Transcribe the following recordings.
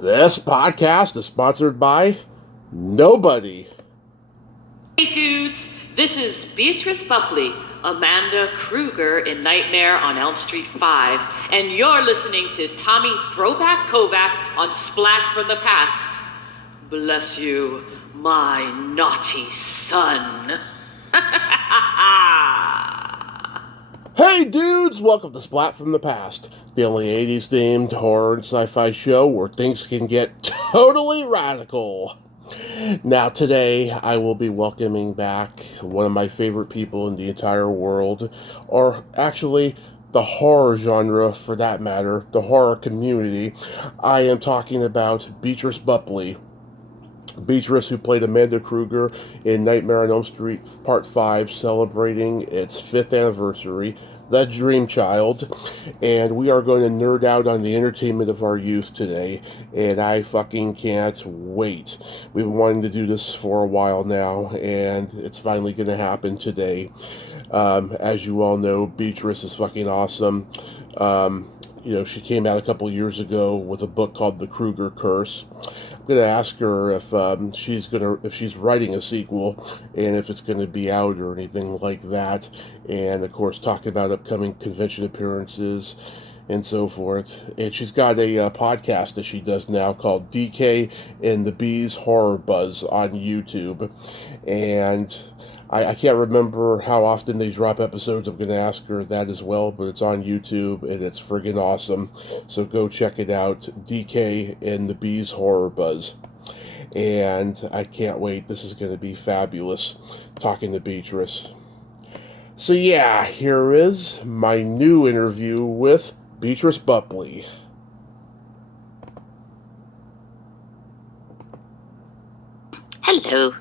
This podcast is sponsored by nobody. Hey dudes, this is Beatrice Boepple, Amanda Kruger in Nightmare on Elm Street 5, and you're listening to Tommy Throwback Kovac on Splat from the Past. Bless you, my naughty son. Hey dudes, welcome to Splat from the Past, the only 80s themed horror and sci-fi show where things can get totally radical. Now today I will be welcoming back one of my favorite people in the entire world, or actually the horror genre for that matter, the horror community. I am talking about Beatrice Boepple. Beatrice, who played Amanda Kruger in Nightmare on Elm Street Part 5, celebrating its 5th anniversary, The Dream Child. And we are going to nerd out on the entertainment of our youth today, and I fucking can't wait. We've been wanting to do this for a while now, and it's finally going to happen today. As you all know, Beatrice is fucking awesome. She came out a couple years ago with a book called The Kruger Curse. I'm going to ask her if she's writing a sequel and if it's going to be out or anything like that. And of course, talk about upcoming convention appearances and so forth. And she's got a podcast that she does now called DK and the Bees Horror Buzz on YouTube. And I can't remember how often they drop episodes. I'm going to ask her that as well, but it's on YouTube and it's friggin' awesome. So go check it out, DK and the Bees Horror Buzz. And I can't wait. This is going to be fabulous, talking to Beatrice. So yeah, here is my new interview with Beatrice Boepple. Hello.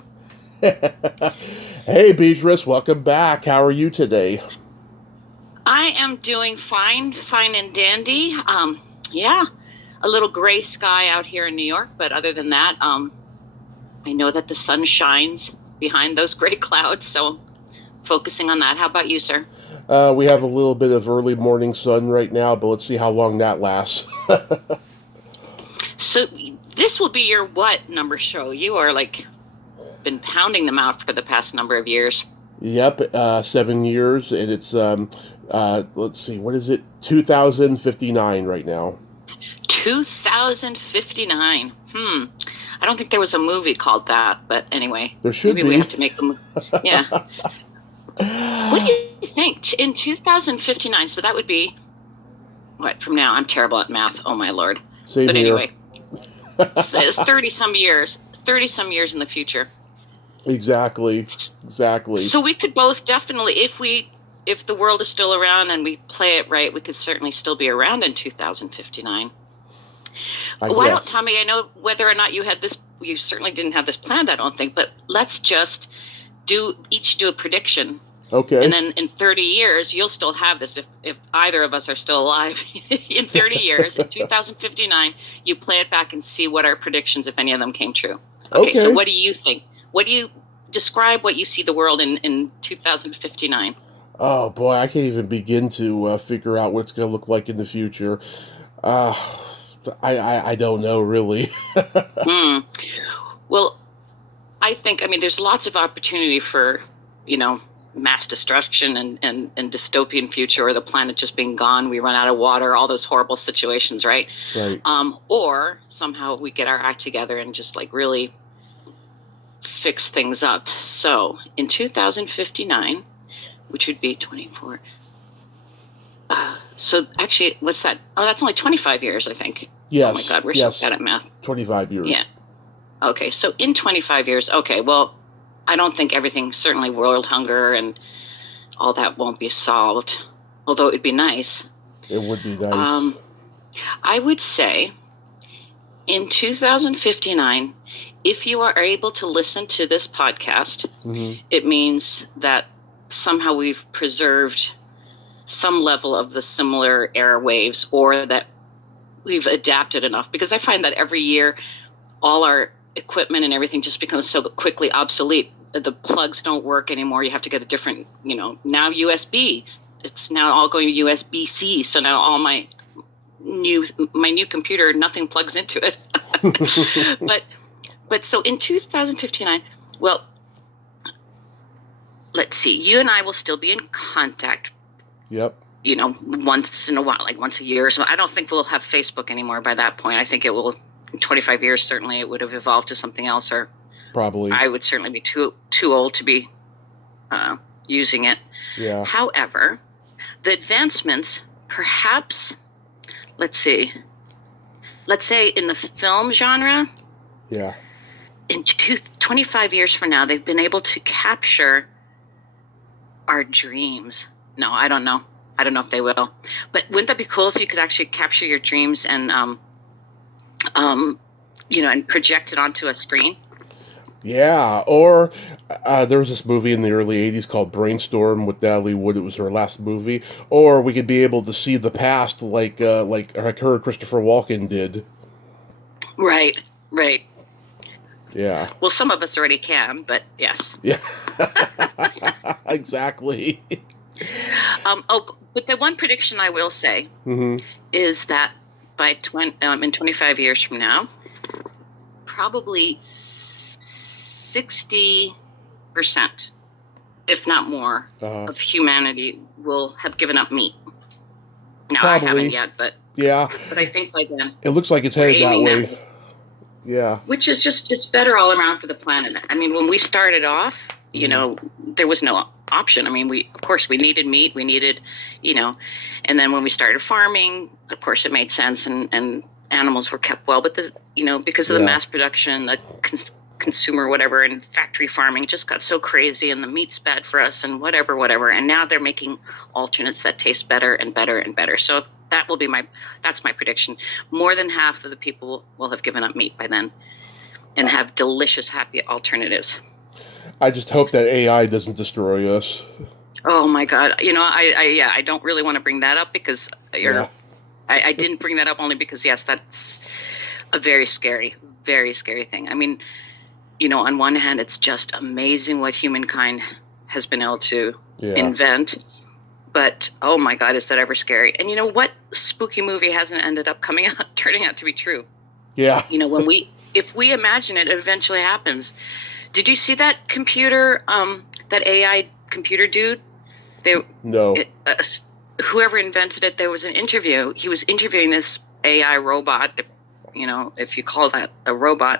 Hey Beatrice, welcome back. How are you today? I am doing fine and dandy. Yeah, a little gray sky out here in New York, but other than that, I know that the sun shines behind those gray clouds, so focusing on that. How about you, sir? We have a little bit of early morning sun right now, but let's see how long that lasts. So this will be your what number show? You are been pounding them out for the past number of years. Yep, 7 years, and it's let's see, what is it? 2059 right now. 2059. I don't think there was a movie called that, but anyway, there should maybe be. We have to make them. Yeah. What do you think in 2059? So that would be what from now? I'm terrible at math. Oh my lord. Same but here. Anyway, it's 30 some years. 30 some years in the future. Exactly. So we could both definitely, if the world is still around and we play it right, we could certainly still be around in 2059. Why don't, Tommy, I know whether or not you certainly didn't have this planned, I don't think, but let's just each do a prediction. Okay. And then in 30 years, you'll still have this if either of us are still alive. In 30 years, in 2059, you play it back and see what our predictions, if any of them came true. Okay. So what do you think? What do you describe what you see the world in 2059? Oh boy, I can't even begin to figure out what it's going to look like in the future. I don't know really. Well, I mean, there's lots of opportunity for, mass destruction and dystopian future, or the planet just being gone, we run out of water, all those horrible situations, right? Right. Or somehow we get our act together and just really fix things up. So in 2059, which would be 24. So actually, what's that? Oh, that's only 25 years, I think. Yes. Oh my God, we're so bad at math. 25 years. Yeah. Okay, so in 25 years, okay, well, I don't think certainly world hunger and all that won't be solved, although it'd be nice. It would be nice. I would say in 2059, if you are able to listen to this podcast, It means that somehow we've preserved some level of the similar airwaves, or that we've adapted enough, because I find that every year all our equipment and everything just becomes so quickly obsolete. The plugs don't work anymore. You have to get a different, now USB. It's now all going to USB-C. So now all my new computer, nothing plugs into it. But so in 2059, well, let's see. You and I will still be in contact. Yep. Once in a while, like once a year or so. I don't think we'll have Facebook anymore by that point. I think it will, in 25 years, certainly it would have evolved to something else, or probably I would certainly be too old to be using it. Yeah. However, the advancements, perhaps, let's say in the film genre, yeah, in 25 years from now, they've been able to capture our dreams. No, I don't know. I don't know if they will. But wouldn't that be cool if you could actually capture your dreams and, and project it onto a screen? Yeah, or there was this movie in the early 80s called Brainstorm with Natalie Wood. It was her last movie. Or we could be able to see the past like her Christopher Walken did. Right. Yeah. Well, some of us already can, but yes. Yeah. Exactly. But the one prediction I will say is that by in 25 years from now, probably 60%, if not more, of humanity will have given up meat. Now, probably. I haven't yet, but yeah. But I think by then it looks like it's headed that way. Yeah. Which is it's better all around for the planet. I mean, when we started off, there was no option. I mean, of course we needed meat, we needed, and then when we started farming, of course it made sense, and animals were kept well. But because of the mass production, the consumer whatever, and factory farming just got so crazy, and the meat's bad for us, and whatever. And now they're making alternates that taste better and better and better. So that's my prediction. More than half of the people will have given up meat by then, and have delicious, happy alternatives. I just hope that AI doesn't destroy us. Oh my God! I don't really want to bring that up because I didn't bring that up only because yes, that's a very scary thing. I mean, on one hand, it's just amazing what humankind has been able to invent. But oh my God, is that ever scary? And what spooky movie hasn't ended up turning out to be true? Yeah. If we imagine it, it eventually happens. Did you see that computer, that AI computer dude? No. Whoever invented it, there was an interview. He was interviewing this AI robot, if you call that a robot,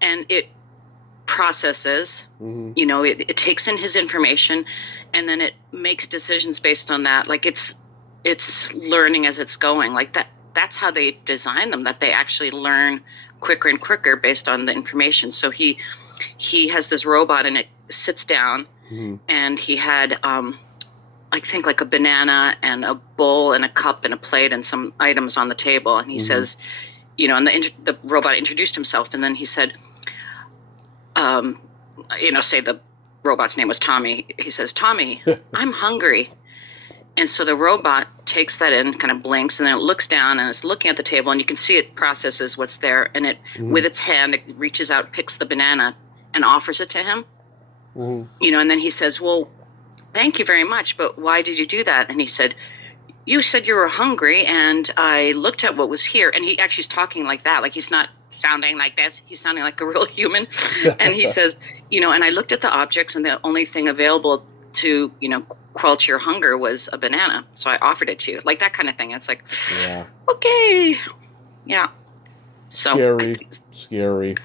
and it processes, it takes in his information, and then it makes decisions based on that. Like it's learning as it's going. Like that's how they design them, that they actually learn quicker and quicker based on the information. So he has this robot, and it sits down, and he had I think like a banana and a bowl and a cup and a plate and some items on the table, and he says, and the robot introduced himself, and then he said, say the robot's name was Tommy. He says, "Tommy, I'm hungry." And so the robot takes that in, kind of blinks, and then it looks down, and it's looking at the table, and you can see it processes what's there, and it, with its hand, it reaches out, picks the banana, and offers it to him. And then he says, "Well, thank you very much, but why did you do that?" And he said, "You said you were hungry, and I looked at what was here." And he actually is talking like that, like he's not sounding like this. He's sounding like a real human. And he says, and I looked at the objects, and the only thing available to, quench your hunger was a banana. So I offered it to you. Like that kind of thing. It's like, okay. Yeah. So Scary.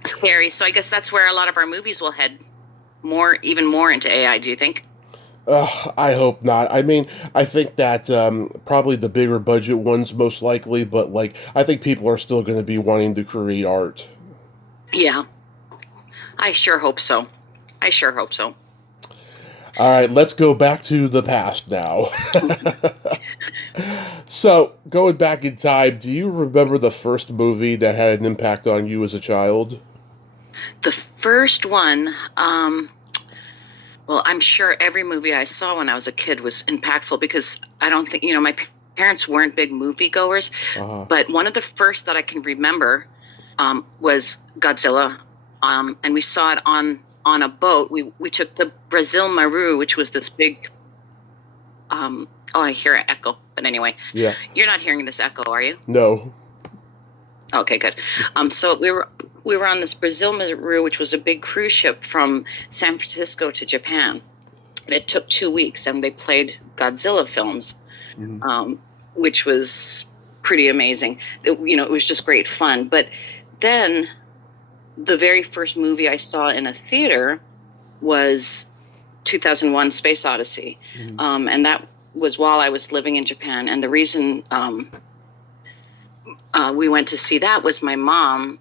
So I guess that's where a lot of our movies will head even more into AI, do you think? I hope not. I mean, I think that probably the bigger budget ones most likely, but I think people are still going to be wanting to create art. Yeah. I sure hope so. All right, let's go back to the past now. So, going back in time, do you remember the first movie that had an impact on you as a child? The first one, well, I'm sure every movie I saw when I was a kid was impactful because I don't think, my parents weren't big moviegoers, but one of the first that I can remember was Godzilla, and we saw it on a boat. We took the Brazil Maru, which was this big, I hear an echo, but anyway. Yeah. You're not hearing this echo, are you? No. Okay, good. So we were on this Brazil Maru, which was a big cruise ship from San Francisco to Japan. And it took 2 weeks, and they played Godzilla films, which was pretty amazing. It was just great fun. But then the very first movie I saw in a theater was 2001: Space Odyssey, and that was while I was living in Japan. And the reason we went to see that was my mom,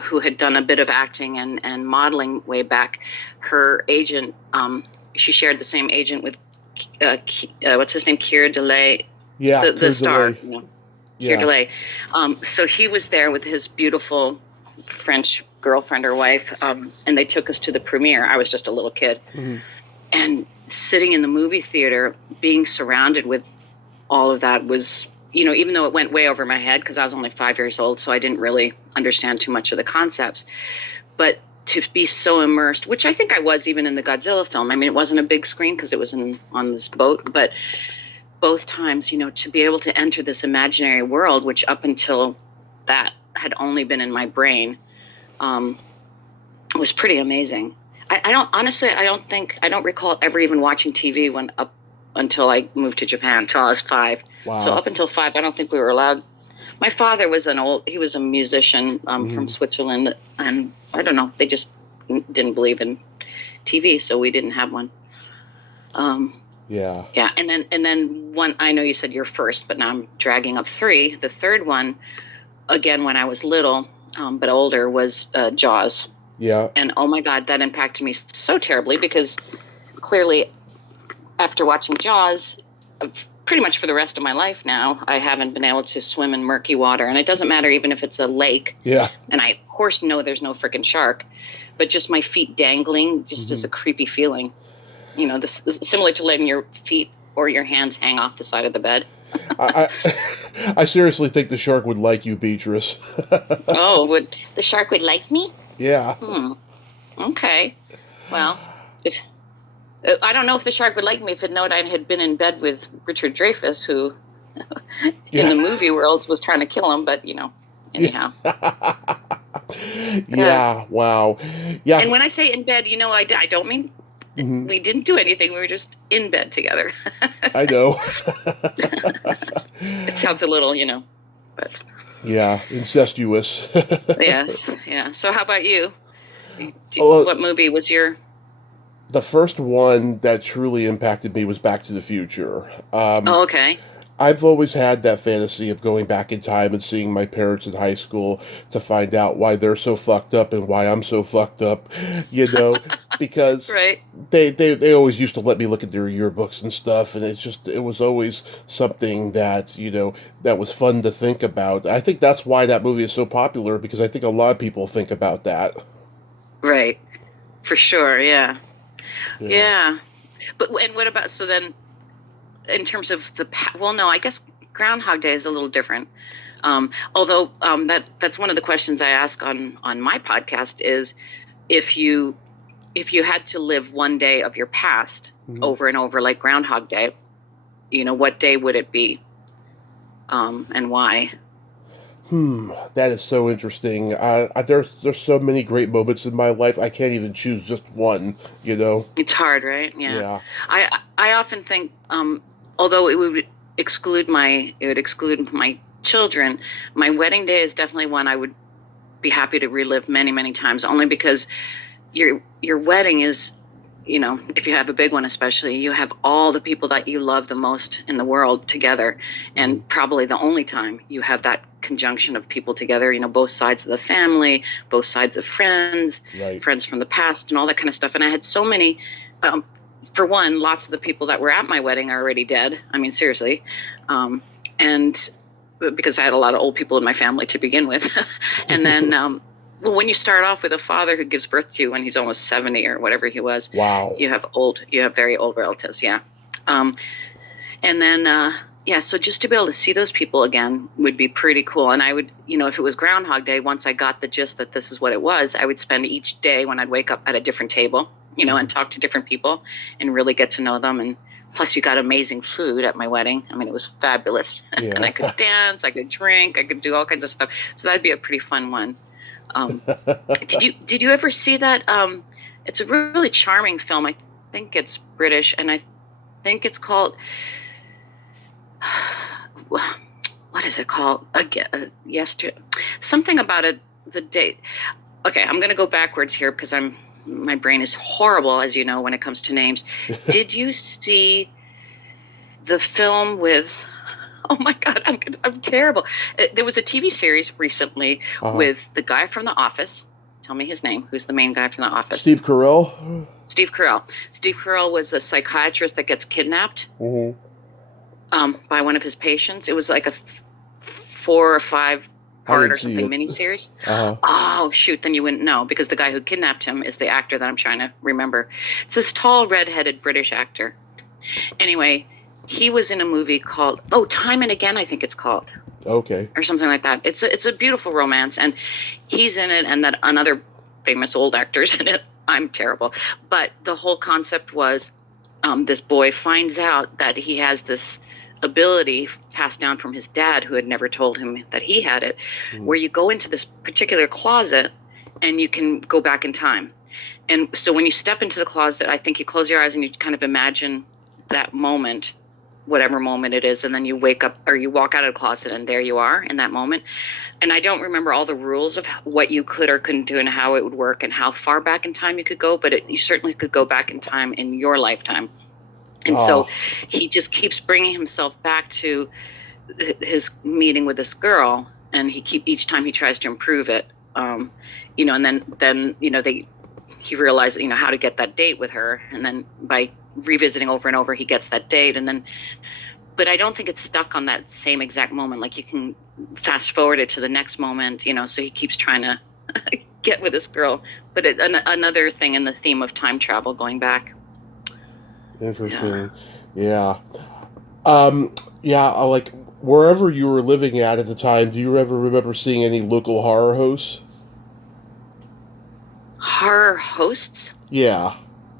who had done a bit of acting and modeling way back. Her agent, she shared the same agent with what's his name, Keir Delay, the star, Keir Delay. So he was there with his beautiful French girlfriend or wife, and they took us to the premiere. I was just a little kid, and sitting in the movie theater, being surrounded with all of that was, even though it went way over my head because I was only 5 years old, so I didn't really understand too much of the concepts, but to be so immersed, which I think I was even in the Godzilla film. I mean, it wasn't a big screen because it was on this boat, but both times, to be able to enter this imaginary world, which up until that had only been in my brain, was pretty amazing. I don't recall ever even watching TV until I moved to Japan, until I was 5. Wow. So up until 5, I don't think we were allowed. My father was he was a musician from Switzerland, and I don't know, they just didn't believe in TV, so we didn't have one. Yeah. Yeah, and then one, I know you said you're first, but now I'm dragging up 3. The third one, again, when I was little, but older, was Jaws. Yeah. And oh my God, that impacted me so terribly because clearly after watching Jaws, pretty much for the rest of my life now, I haven't been able to swim in murky water. And it doesn't matter even if it's a lake. Yeah. And I, of course, know there's no freaking shark, but just my feet dangling just is a creepy feeling. Similar to letting your feet or your hands hang off the side of the bed. I seriously think the shark would like you, Beatrice. Oh, the shark would like me? Yeah. Okay. Well, I don't know if the shark would like me if it known I had been in bed with Richard Dreyfuss, who in the movie world was trying to kill him, but anyhow. Yeah, wow. Yeah. And when I say in bed, I don't mean we didn't do anything. We were just in bed together. I know. It sounds a little, but. Yeah, incestuous. Yes, yeah. So how about you? What movie was your... The first one that truly impacted me was Back to the Future. Okay. I've always had that fantasy of going back in time and seeing my parents in high school to find out why they're so fucked up and why I'm so fucked up, because right. they always used to let me look at their yearbooks and stuff, and it was always something that, that was fun to think about. I think that's why that movie is so popular, because I think a lot of people think about that. Right. For sure, yeah. Yeah. But, and what about, so then, in terms of no, I guess Groundhog Day is a little different. Although that's one of the questions I ask on my podcast is, if you had to live one day of your past over and over like Groundhog Day, what day would it be? And why? That is so interesting. There's so many great moments in my life. I can't even choose just one. It's hard, right? Yeah. I often think, although it would exclude my children, my wedding day is definitely one I would be happy to relive many, many times. Only because your wedding is, if you have a big one especially, you have all the people that you love the most in the world together, and probably the only time you have that conjunction of people together, both sides of the family, both sides of friends, right. Friends from the past and all that kind of stuff. And I had so many, for one, lots of the people that were at my wedding are already dead. I mean, seriously. And because I had a lot of old people in my family to begin with. And then, well, when you start off with a father who gives birth to you when he's almost 70 or whatever he was, wow, you have very old relatives. Yeah. And then, so just to be able to see those people again would be pretty cool. And I would, if it was Groundhog Day, once I got the gist that this is what it was, I would spend each day when I'd wake up at a different table, and talk to different people and really get to know them and Plus, you got amazing food at my wedding. I mean, it was fabulous. Yeah. And I could dance, I could drink, I could do all kinds of stuff. So that'd be a pretty fun one. Did you ever see that? It's a really charming film. I think it's British, and I think it's called. What is it called? Yesterday, something about the date. Okay, I'm going to go backwards here because my brain is horrible, as you know, when it comes to names. Did you see the film with? Oh my God, I'm terrible. There was a TV series recently with the guy from The Office. Tell me his name. Who's the main guy from The Office? Steve Carell. Steve Carell. Steve Carell was a psychiatrist that gets kidnapped by one of his patients. It was like a 4 or 5 part or something miniseries. Oh shoot, then you wouldn't know because the guy who kidnapped him is the actor that I'm trying to remember. It's this tall, red-headed British actor. Anyway, he was in a movie called Time and Again, I think it's called. Okay. Or something like that. It's a beautiful romance, and he's in it, and that another famous old actor's in it. I'm terrible, but the whole concept was this boy finds out that he has this ability passed down from his dad, who had never told him that he had it, where you go into this particular closet and you can go back in time. And so when you step into the closet, I think you close your eyes and you kind of imagine that moment, whatever moment it is, and then you wake up or you walk out of the closet and there you are in that moment. And I don't remember all the rules of what you could or couldn't do and how it would work and how far back in time you could go, but you certainly could go back in time in your lifetime. And so he just keeps bringing himself back to his meeting with this girl, and each time he tries to improve it, and then he realizes how to get that date with her, and then by revisiting over and over, he gets that date, and then. But I don't think it's stuck on that same exact moment. Like you can fast forward it to the next moment, so he keeps trying to get with this girl. But another thing in the theme of time travel, going back. Interesting. Yeah. Like wherever you were living at the time, do you ever remember seeing any local horror hosts? Horror hosts? Yeah.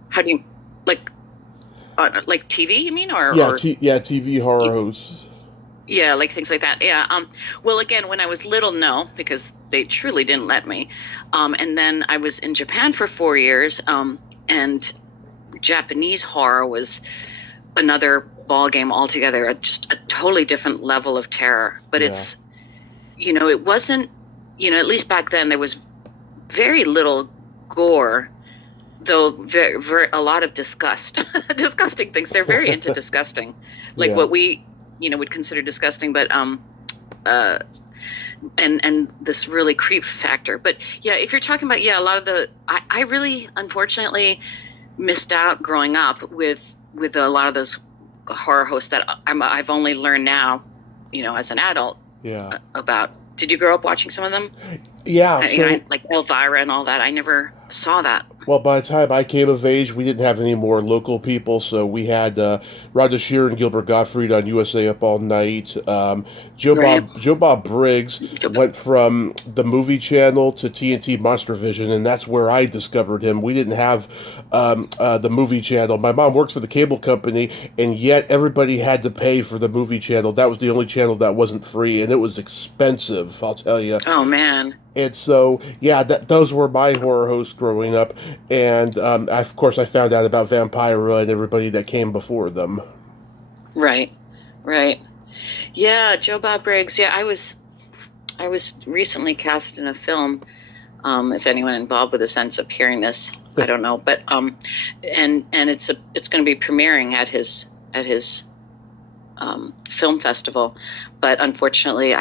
How do you like TV? You mean, or TV horror hosts. Yeah, like things like that. Yeah. Well, again, when I was little, no, because they truly didn't let me. And then I was in Japan for 4 years. And Japanese horror was another ball game altogether, just a totally different level of terror. But it's, it wasn't, at least back then there was very little gore, though a lot of disgusting things. They're very into disgusting, like what we, would consider disgusting, but and this really creep factor. But yeah, if you're talking about a lot of I really unfortunately missed out growing up with a lot of those horror hosts that I've only learned now, as an adult. Yeah. About. Did you grow up watching some of them? Yeah. Like Elvira and all that. I never saw that. Well, by the time I came of age, we didn't have any more local people, so we had Rhonda Shear and Gilbert Gottfried on USA Up All Night. Joe Bob Briggs went from the movie channel to TNT Monster Vision, and that's where I discovered him. We didn't have the movie channel. My mom works for the cable company, and yet everybody had to pay for the movie channel. That was the only channel that wasn't free, and it was expensive, I'll tell you. Oh, man. And so, those were my horror hosts growing up. And, of course, I found out about Vampira and everybody that came before them. Right. Yeah, Joe Bob Briggs. Yeah, I was recently cast in a film. If anyone involved with a sense of hearing this, I don't know. But, and it's going to be premiering at his film festival. But unfortunately,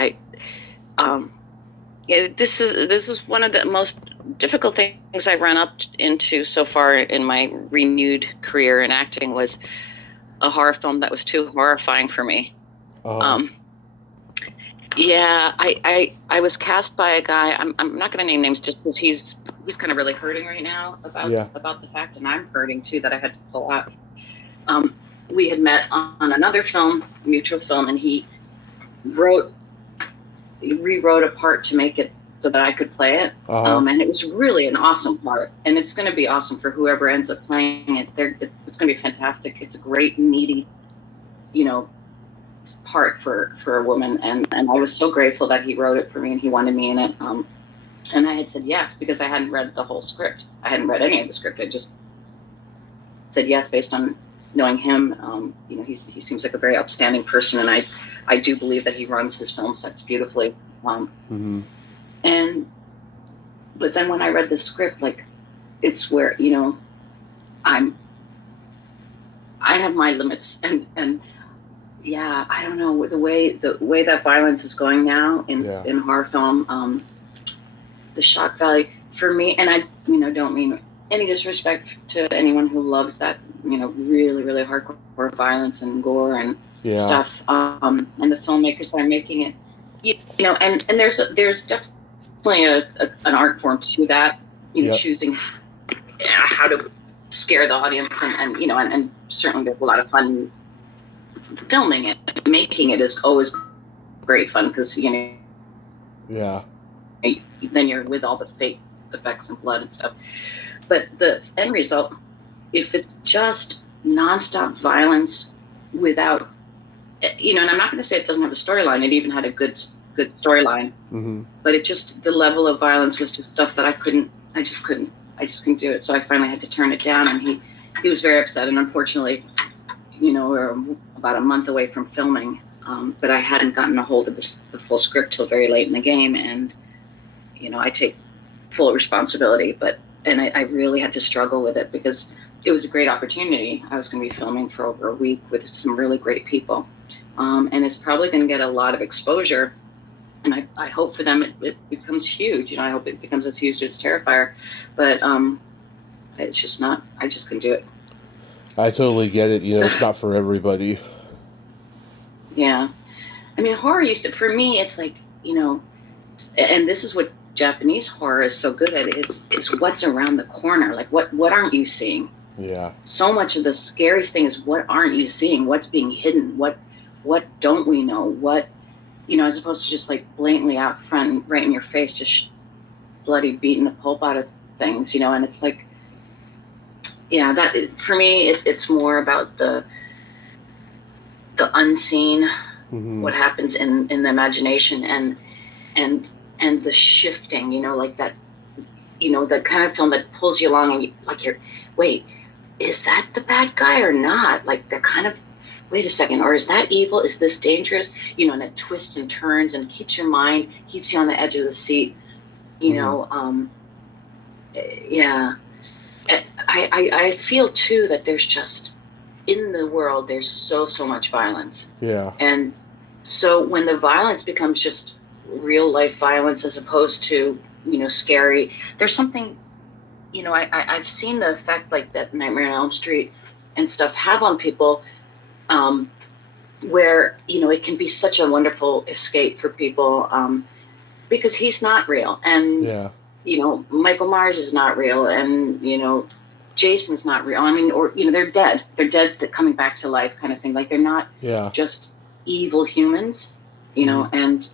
this is one of the most difficult things I've run up into so far in my renewed career in acting was a horror film that was too horrifying for me. I was cast by a guy. I'm not going to name names just because he's kind of really hurting right now about the fact, and I'm hurting too, that I had to pull out. We had met on another film, mutual film, and he rewrote a part to make it so that I could play it. And it was really an awesome part, and it's going to be awesome for whoever ends up playing it. It's going to be fantastic. It's a great, meaty, part for a woman, and I was so grateful that he wrote it for me and he wanted me in it. And I had said yes because I hadn't read the whole script. I hadn't read any of the script. I just said yes based on knowing him. He seems like a very upstanding person, and I do believe that he runs his film sets beautifully. But then when I read the script, like, it's where I have my limits, and yeah, I don't know, the way that violence is going now in horror film, the shock value for me, and I don't mean any disrespect to anyone who loves that really, really hardcore violence and gore and stuff, and the filmmakers that are making it, and there's definitely an art form to that, choosing how to scare the audience, and certainly there's a lot of fun filming it. Making it is always great fun because then you're with all the fake effects and blood and stuff. But the end result, if it's just nonstop violence without, and I'm not going to say it doesn't have a storyline. It even had a good storyline. But it just, the level of violence was just stuff that I just couldn't do it. So I finally had to turn it down, and he was very upset. And unfortunately, we're about a month away from filming, but I hadn't gotten a hold of the full script till very late in the game, and I take full responsibility, and I really had to struggle with it because it was a great opportunity. I was going to be filming for over a week with some really great people, and it's probably going to get a lot of exposure, and I hope for them it becomes huge. I hope it becomes as huge as Terrifier, but it's just not. I just couldn't do it. I totally get it. It's not for everybody. Yeah. I mean, horror used to, for me, it's like, and this is what Japanese horror is so good at, is what's around the corner. Like, what aren't you seeing? Yeah. So much of the scary thing is what aren't you seeing? What's being hidden? What don't we know? What, as opposed to just like blatantly out front, right in your face, just bloody beating the pulp out of things, and it's like, yeah, that for me, it's more about the unseen, what happens in the imagination, and the shifting, like that, the kind of film that pulls you along, and you're, wait, is that the bad guy or not? Like, the kind of, wait a second, or is that evil? Is this dangerous? And it twists and turns and keeps you on the edge of the seat, yeah. I feel too that there's just, in the world, there's so much violence. Yeah. And so when the violence becomes just real life violence as opposed to, scary, there's something, I've seen the effect like that Nightmare on Elm Street and stuff have on people, where, it can be such a wonderful escape for people, because he's not real. And, Michael Myers is not real. And, Jason's not real. I mean, or, they're dead. They're dead, coming back to life kind of thing. Like, they're not just evil humans, and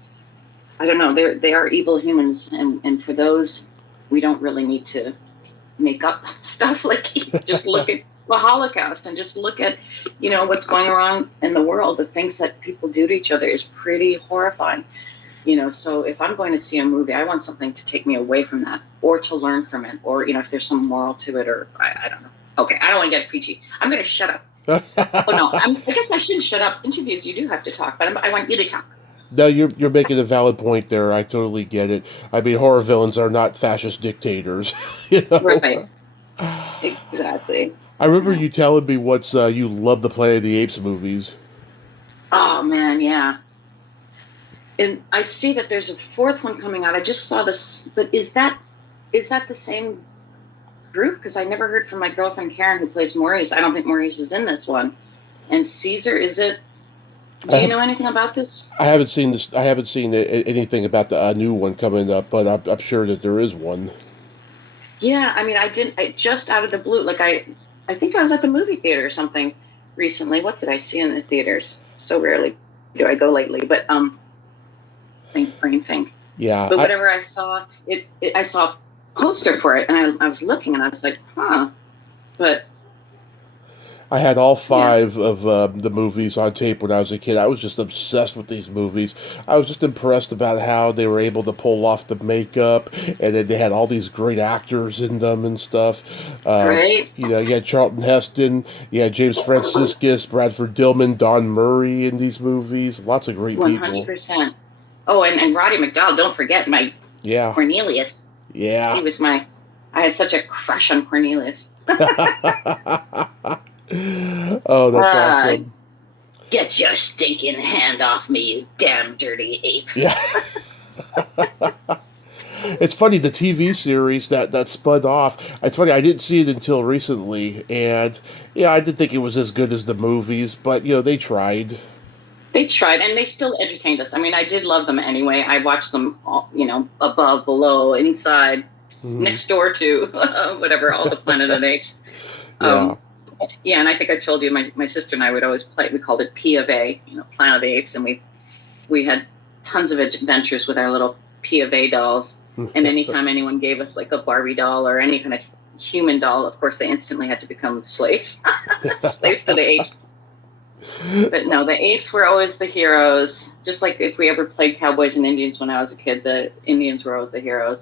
I don't know, they are evil humans. And for those, we don't really need to make up stuff. Like, just look at the Holocaust and just look at, what's going on in the world. The things that people do to each other is pretty horrifying. So if I'm going to see a movie, I want something to take me away from that, or to learn from it, or, if there's some moral to it, or I don't know. Okay, I don't want to get preachy. I'm going to shut up. Oh, no, I guess I shouldn't shut up. Interviews, you do have to talk, but I want you to talk. No, you're making a valid point there. I totally get it. I mean, horror villains are not fascist dictators. Right. Exactly. I remember you telling me once you love the Planet of the Apes movies. Oh, man, yeah. And I see that there's a fourth one coming out. I just saw this, but is that the same group? Because I never heard from my girlfriend Karen, who plays Maurice. I don't think Maurice is in this one. And Caesar, is it? Do you know anything about this? I haven't seen this. I haven't seen anything about the new one coming up, but I'm sure that there is one. Yeah, I mean, I just out of the blue, like I think I was at the movie theater or something recently. What did I see in the theaters? So rarely do I go lately, but brain think. Yeah, But whatever I saw, I saw a poster for it, and I was looking, and I was like, huh. But I had all yeah, 5 of the movies on tape when I was a kid. I was just obsessed with these movies. I was just impressed about how they were able to pull off the makeup, and then they had all these great actors in them and stuff. right, You had Charlton Heston, you had James Franciscus, Bradford Dillman, Don Murray in these movies. Lots of great 100%. people. Oh, and Roddy McDowell. Don't forget my Yeah, Cornelius. yeah. He was my. I had such a crush on Cornelius. Oh, that's Uh, awesome. Get your stinking hand off me, you damn dirty ape. Yeah. It's funny, the TV series that spun off. It's funny, I didn't see it until recently, and yeah, I didn't think it was as good as the movies, but they tried. They tried, and they still entertained us. I mean, I did love them anyway. I watched them, all, above, below, inside, Hmm. next door to whatever, all the Planet of the Apes. Yeah, Um, yeah, and I think I told you, my sister and I would always play. We called it P of A, Planet of the Apes, and we had tons of adventures with our little P of A dolls. And anytime anyone gave us like a Barbie doll or any kind of human doll, of course, they instantly had to become slaves, slaves to the apes. But no, the apes were always the heroes. Just like if we ever played Cowboys and Indians when I was a kid, the Indians were always the heroes.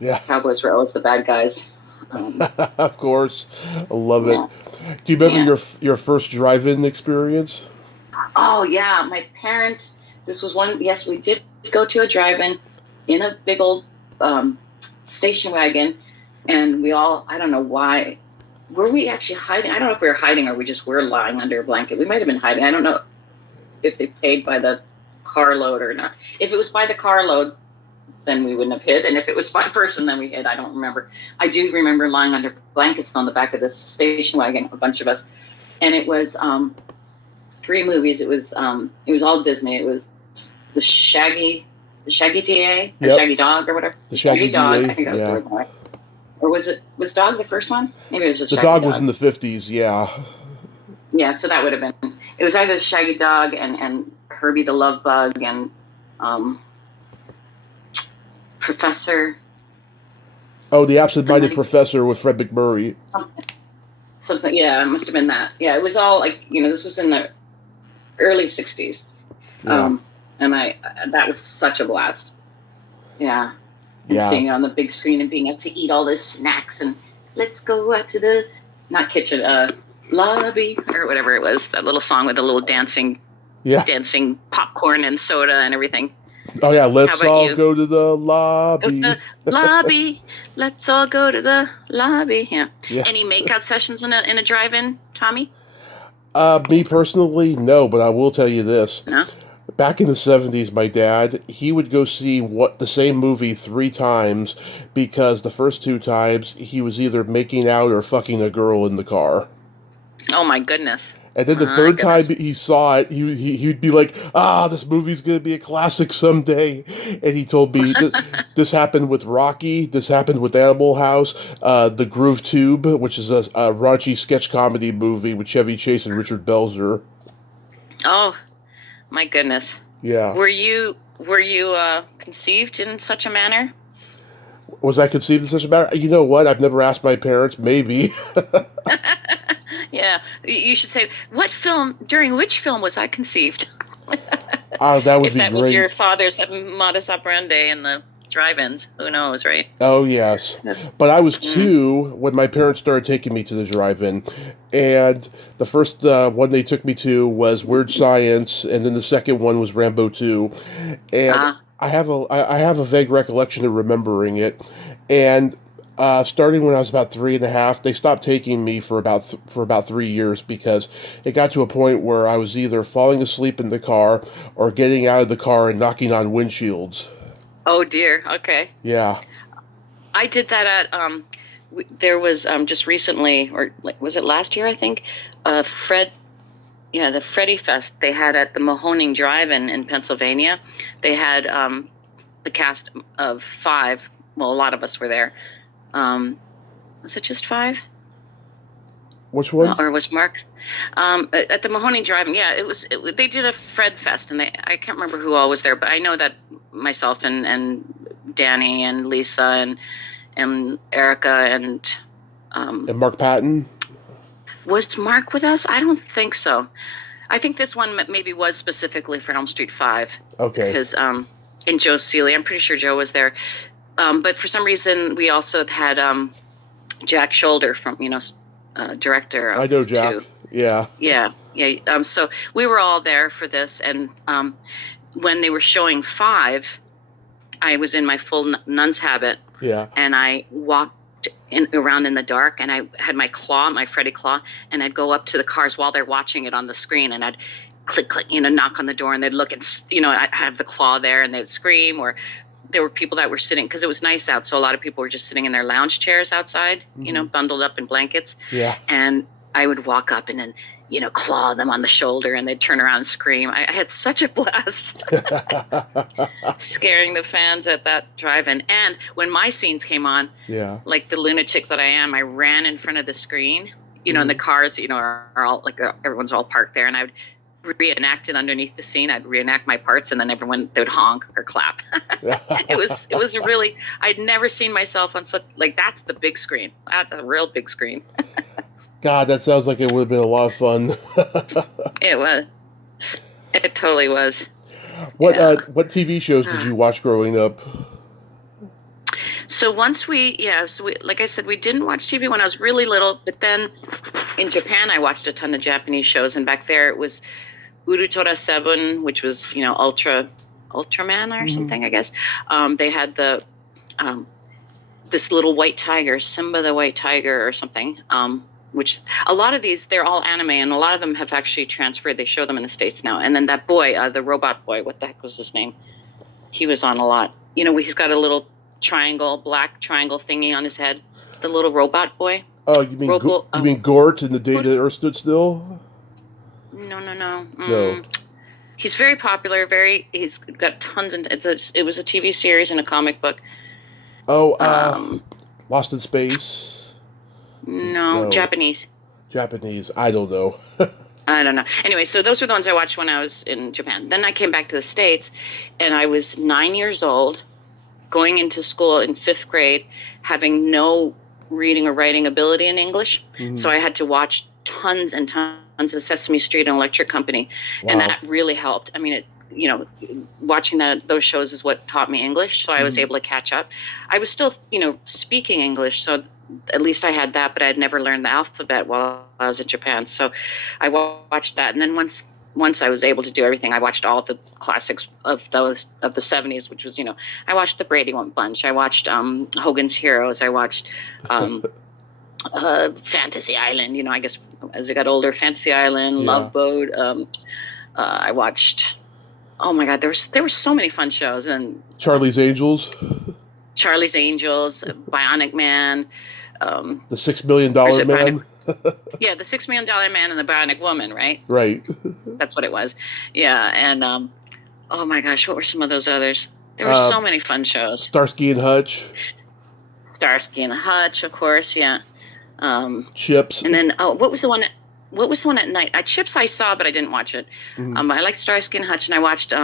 yeah. Cowboys were always the bad guys. Of course, I love it. Yeah, Do you remember yeah. your first drive-in experience? Oh yeah, my parents. This was one. Yes, we did go to a drive-in in a big old um, station wagon, and we all. I don't know why. Were we actually hiding? I don't know if we were hiding or we just were lying under a blanket. We might have been hiding. I don't know if they paid by the carload or not. If it was by the carload, then we wouldn't have hid, and if it was by person, then we hid. I don't remember. I do remember lying under blankets on the back of this station wagon, a bunch of us, and it was 3 movies. It was all Disney. It was the Shaggy DA or Yep, Shaggy Dog or whatever. the The Shaggy Shaggy Dog. I DA. think that was the Yeah, original, right? Or was Dog the first one? Maybe it was the the Shaggy dog was Dog. in the 50s. Yeah, Yeah, so that would have been. It was either the Shaggy Dog and Herbie the Love Bug and um, Professor oh, the and absent-minded then professor with Fred McMurray. something. Yeah, it must have been that. Yeah, it was all like this was in the early '60s, Yeah, and I that was such a blast. Yeah, and yeah. seeing it on the big screen and being able to eat all those snacks and let's go out to the not kitchen lobby or whatever it was, that little song with the little Yeah. dancing popcorn and soda and everything. Oh yeah, How let's about all you? go to the Go to lobby. the lobby. Let's all go to the lobby. Yeah. Yeah. Any makeout sessions in a drive-in, Tommy? Me personally, no, but I will tell you this. No. Back in the 70s, my dad, he would go see the same movie 3 times because the first 2 times he was either making out or fucking a girl in the car. Oh my goodness. And then the My third time goodness. he saw it, he'd be like, "Ah, this movie's gonna be a classic someday." And he told me this happened with Rocky, this happened with Animal House, The Groove Tube, which is a raunchy sketch comedy movie with Chevy Chase and Richard Belzer. Oh my goodness. Yeah, Were you conceived in such a manner? was I conceived in such a matter? You know what? I've never asked my parents. Maybe. Yeah, you should say what film during which film was I conceived? That would If be that was great. your father's modus operandi in the drive-ins, who knows, right? Oh, yes. But I was Mm. 2 when my parents started taking me to the drive-in. And the first one they took me to was Weird Science, and then the second one was Rambo 2. And Ah, I have a vague recollection of remembering it. And starting when I was about 3.5, they stopped taking me for about 3 years because it got to a point where I was either falling asleep in the car or getting out of the car and knocking on windshields. oh dear. Okay, Yeah. I did that at there was just recently, or like, was it last year? I think. Fred. Yeah, the Freddie Fest they had at the Mahoning Drive-In in Pennsylvania. They had the cast of 5. Well, a lot of us were there. Was it just 5? Which one? Or was Mark at the Mahoning Drive-In? Yeah, it was. They did a Fred Fest, and I can't remember who all was there, but I know that myself and Danny and Lisa and Erica and Mark Patton. Was Mark with us? I don't think so. I think this one maybe was specifically for Elm Street 5. Okay. Because and Joe Seeley, I'm pretty sure Joe was there. But for some reason, we also had Jack Shoulder from, director. I know Jack. Too. Yeah. Yeah. So we were all there for this, and when they were showing 5, I was in my full nun's habit. Yeah. And I walked around in the dark, and I had my Freddy claw, and I'd go up to the cars while they're watching it on the screen, and I'd click, knock on the door, and they'd look, and I'd have the claw there, and they'd scream. Or there were people that were sitting, because it was nice out, so a lot of people were just sitting in their lounge chairs outside, bundled up in blankets. Yeah. And I would walk up and then, claw them on the shoulder, and they'd turn around and scream. I had such a blast scaring the fans at that drive-in. And when my scenes came on, like the lunatic that I am, I ran in front of the screen, and the cars, are all like, everyone's all parked there, and I would reenact it underneath the scene. I'd reenact my parts, and then everyone, they would honk or clap. It was really, I'd never seen myself on such, like, that's the big screen. That's a real big screen. God, that sounds like it would have been a lot of fun. It was. It totally was. What TV shows did you watch growing up? So once like I said, we didn't watch TV when I was really little, but then in Japan I watched a ton of Japanese shows, and back there it was Urutora 7, which was, Ultraman or something, I guess. They had the this little white tiger, Simba the White Tiger or something, which a lot of these, they're all anime, and a lot of them have actually transferred. They show them in the States now. And then that boy, the robot boy, what the heck was his name? He was on a lot. He's got a little black triangle thingy on his head. The little robot boy. Oh, you mean Gort in The Day the Earth Stood Still? No. No. He's very popular. He's got tons, and it was a TV series and a comic book. Oh, Lost in Space. No, Japanese. I don't know. I don't know. Anyway, so those were the ones I watched when I was in Japan. Then I came back to the States, and I was 9 years old, going into school in 5th grade, having no reading or writing ability in English. So I had to watch tons and tons of Sesame Street and Electric Company. Wow. And that really helped. I mean, watching those shows is what taught me English, so I was able to catch up. I was still, speaking English, so at least I had that, but I had never learned the alphabet while I was in Japan. So I watched that, and then once I was able to do everything, I watched all the classics of the 70s, which was, I watched the Brady Bunch, I watched Hogan's Heroes, I watched Fantasy Island, I guess as I got older, Fantasy Island, Love Boat. I watched, oh my God, there were so many fun shows. And Charlie's Angels, Bionic Man. The $6 Million Man. Yeah, the $6 Million Man and the Bionic Woman, right? Right. That's what it was. Yeah, and oh my gosh, what were some of those others? There were so many fun shows. Starsky and Hutch. Starsky and Hutch, of course, yeah. Chips. And then what was the one at night? Chips I saw, but I didn't watch it. I liked Starsky and Hutch, and I watched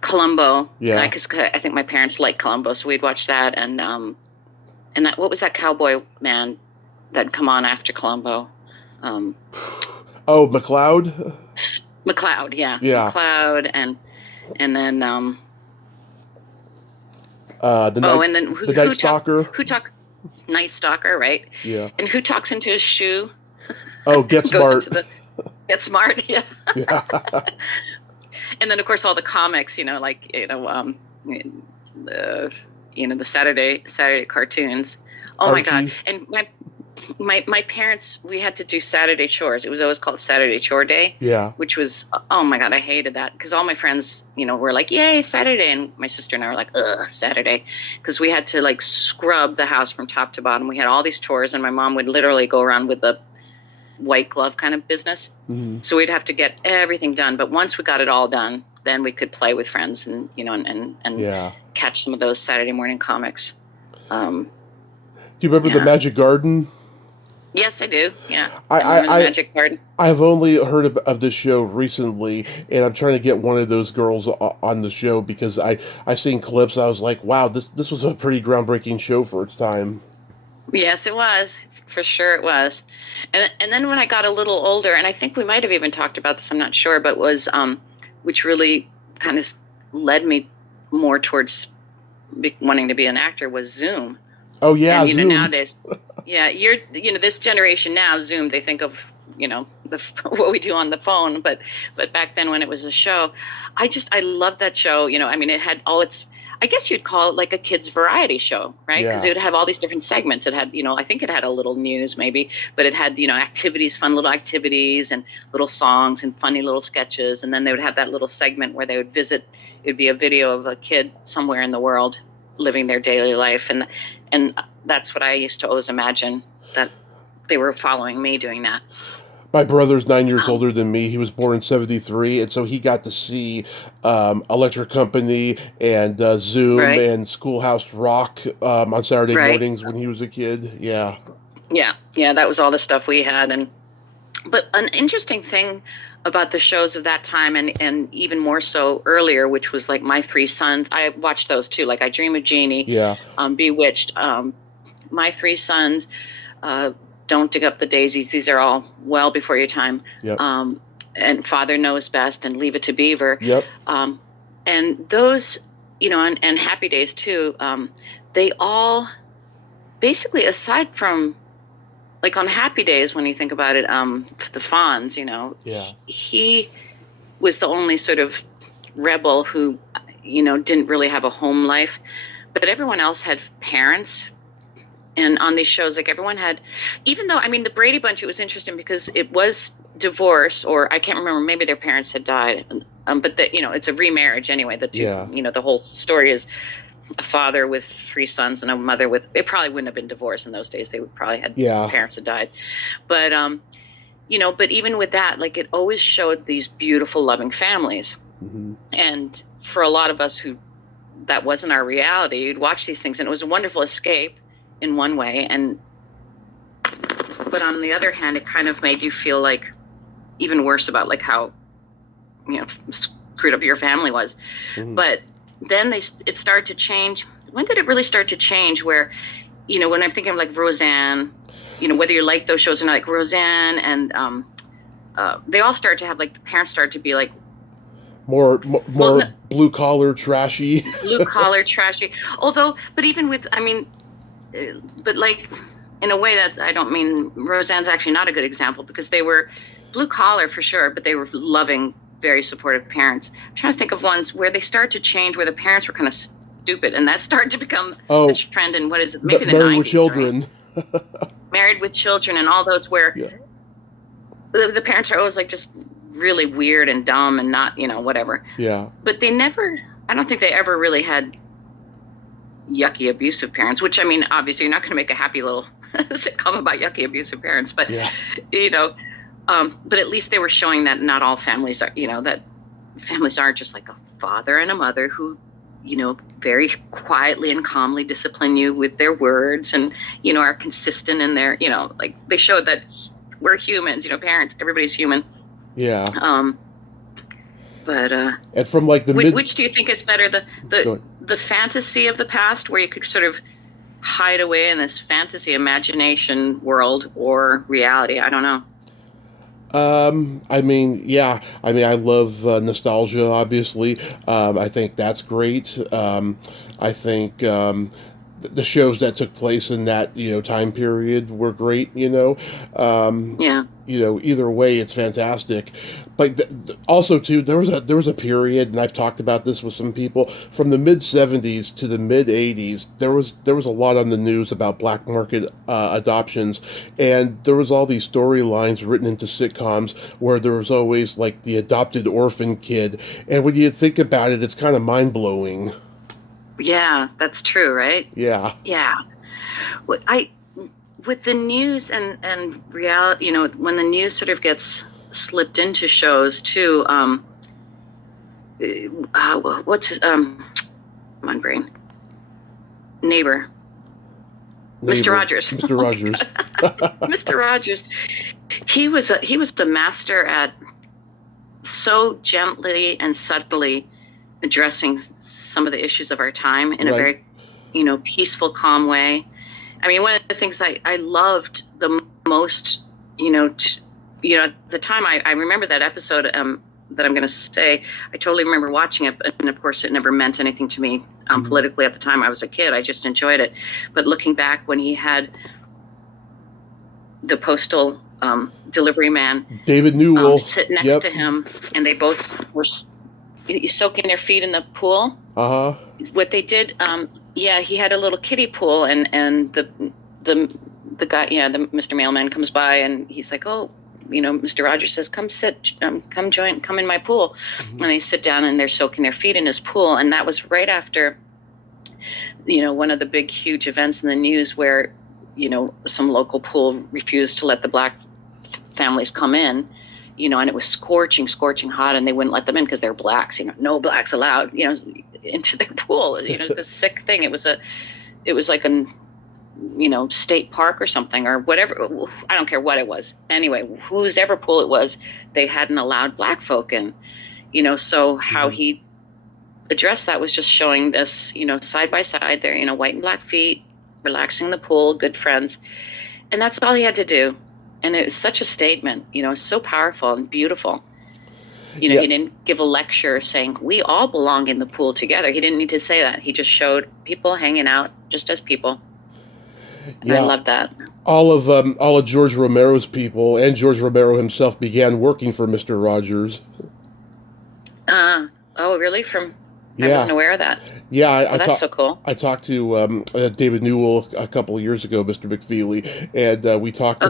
Columbo. Yeah. Because I think my parents liked Columbo, so we'd watch that. And that, what was that cowboy man that'd come on after Columbo? McCloud? McCloud, yeah. Yeah. McCloud, and then the Night Stalker. Night Stalker, right? Yeah. And who talks into his shoe? Oh, Get Smart. Get Smart, yeah. Yeah. And then, of course, all the comics, the Saturday cartoons. Oh Archie. My God! And my parents, we had to do Saturday chores. It was always called Saturday Chore Day. Yeah. Which was, oh my God, I hated that, because all my friends, were like, yay, Saturday, and my sister and I were like, ugh, Saturday, because we had to like scrub the house from top to bottom. We had all these chores, and my mom would literally go around with the white glove kind of business. So we'd have to get everything done. But once we got it all done, then we could play with friends and catch some of those Saturday morning comics. Do you remember the Magic Garden? Yes, I do. Yeah, I, I remember the I, I Magic Garden. I've only heard of this show recently, and I'm trying to get one of those girls on the show because I seen clips. I was like, wow, this was a pretty groundbreaking show for its time. Yes, it was. For sure it was. And then when I got a little older, and I think we might have even talked about this, I'm not sure, but was which really kind of led me more towards wanting to be an actor was Zoom. Oh yeah, And Zoom. nowadays, yeah, this generation now, Zoom, they think of what we do on the phone, but back then when it was a show, I loved that show. I mean, it had all its, I guess you'd call it like a kids variety show, right? Because it Yeah, would have all these different segments. It had, I think it had a little news maybe, but it had, activities, fun little activities and little songs and funny little sketches. And then they would have that little segment where they would visit. It would be a video of a kid somewhere in the world living their daily life, and that's what I used to always imagine, that they were following me doing that. my brother's 9 years Um, older than me. He was born in '73, and so he got to see Electric Company and Zoom right, and Schoolhouse Rock on Saturday right, mornings when he was a kid. Yeah. yeah, yeah. That was all the stuff we had, and but an interesting thing about the shows of that time, and even more so earlier, which was like My Three Sons. I watched those too, like I Dream of Jeannie, Yeah. Bewitched, My Three Sons, uh, Don't Dig Up the Daisies. These are all well before your time. Yep. And Father Knows Best and Leave It to Beaver. Yep. And those, and Happy Days too, they all basically, aside from like on Happy Days, when you think about it, the Fonz, Yeah. he was the only sort of rebel who, didn't really have a home life, but everyone else had parents. And on these shows, like everyone had, even though, I mean, the Brady Bunch, it was interesting because it was divorce, or I can't remember, maybe their parents had died. But it's a remarriage anyway. The two, Yeah. the whole story is a father with three sons and a mother with, it probably wouldn't have been divorced in those days. They would probably had Yeah. parents had died. But, but even with that, like it always showed these beautiful, loving families. Mm-hmm. And for a lot of us who, that wasn't our reality, you'd watch these things and it was a wonderful escape in one way, but on the other hand, it kind of made you feel like even worse about like how screwed up your family was. Mm-hmm. But then it started to change. When did it really start to change? Where when I'm thinking of like Roseanne, whether you like those shows or not, like Roseanne and they all start to have like the parents start to be like more well, no, blue collar trashy. Blue collar trashy. But even with, I mean, but like in a way that I don't mean, Roseanne's actually not a good example because they were blue collar for sure, but they were loving, very supportive parents. I'm trying to think of ones where they started to change, where the parents were kind of stupid, and that started to become a trend in, what is it, maybe the 90s, Married with Children. Right? Married with Children and all those where the parents are always like just really weird and dumb and not, whatever. Yeah. But I don't think they ever really had yucky abusive parents, which, I mean, obviously you're not going to make a happy little sitcom about yucky abusive parents, but but at least they were showing that not all families are, that families aren't just like a father and a mother who, very quietly and calmly discipline you with their words and, are consistent in their, like they showed that we're humans, parents, everybody's human. Yeah. But and from like which do you think is better, the fantasy of the past, where you could sort of hide away in this fantasy imagination world, or reality? I don't know. I mean, yeah. I mean, I love nostalgia. Obviously, I think that's great. I think the shows that took place in that time period were great. Yeah. Either way, it's fantastic. But also too, there was a period, and I've talked about this with some people from the mid '70s to the mid '80s. There was a lot on the news about black market adoptions, and there was all these storylines written into sitcoms where there was always like the adopted orphan kid, and when you think about it, it's kind of mind blowing. Yeah, that's true, right? Yeah. Yeah. With the news and reality, when the news sort of gets slipped into shows too, what's come on, brain? Neighbor. Mr. neighbor, Rogers. Mr. Rogers. Mr. Rogers. He was a master at so gently and subtly addressing some of the issues of our time in a very, peaceful, calm way. I mean, one of the things I loved the most, at the time, I remember that episode that I'm going to say, I totally remember watching it, and of course it never meant anything to me politically at the time. I was a kid. I just enjoyed it. But looking back when he had the postal delivery man, David Newell, sit next to him, and they both were soaking their feet in the pool. What they did, he had a little kiddie pool, and the guy, the Mr. Mailman comes by, and he's like, oh, Mr. Rogers says, come sit, come in my pool. And they sit down, and they're soaking their feet in his pool. And that was right after, one of the big, huge events in the news where, some local pool refused to let the black families come in, and it was scorching hot, and they wouldn't let them in because they're blacks, no blacks allowed, into their pool. The sick thing. It was like a, state park or something or whatever. I don't care what it was. Anyway, whose ever pool it was, they hadn't allowed black folk in, so how he addressed that was just showing this, side by side there, white and black feet, relaxing in the pool, good friends. And that's all he had to do. And it was such a statement, so powerful and beautiful. He didn't give a lecture saying we all belong in the pool together. He didn't need to say that. He just showed people hanging out just as people. And I love that. All of George Romero's people and George Romero himself began working for Mr. Rogers. Oh, really? I wasn't aware of that. Yeah, that's so cool. I talked to David Newell a couple of years ago, Mr. McFeely, and we talked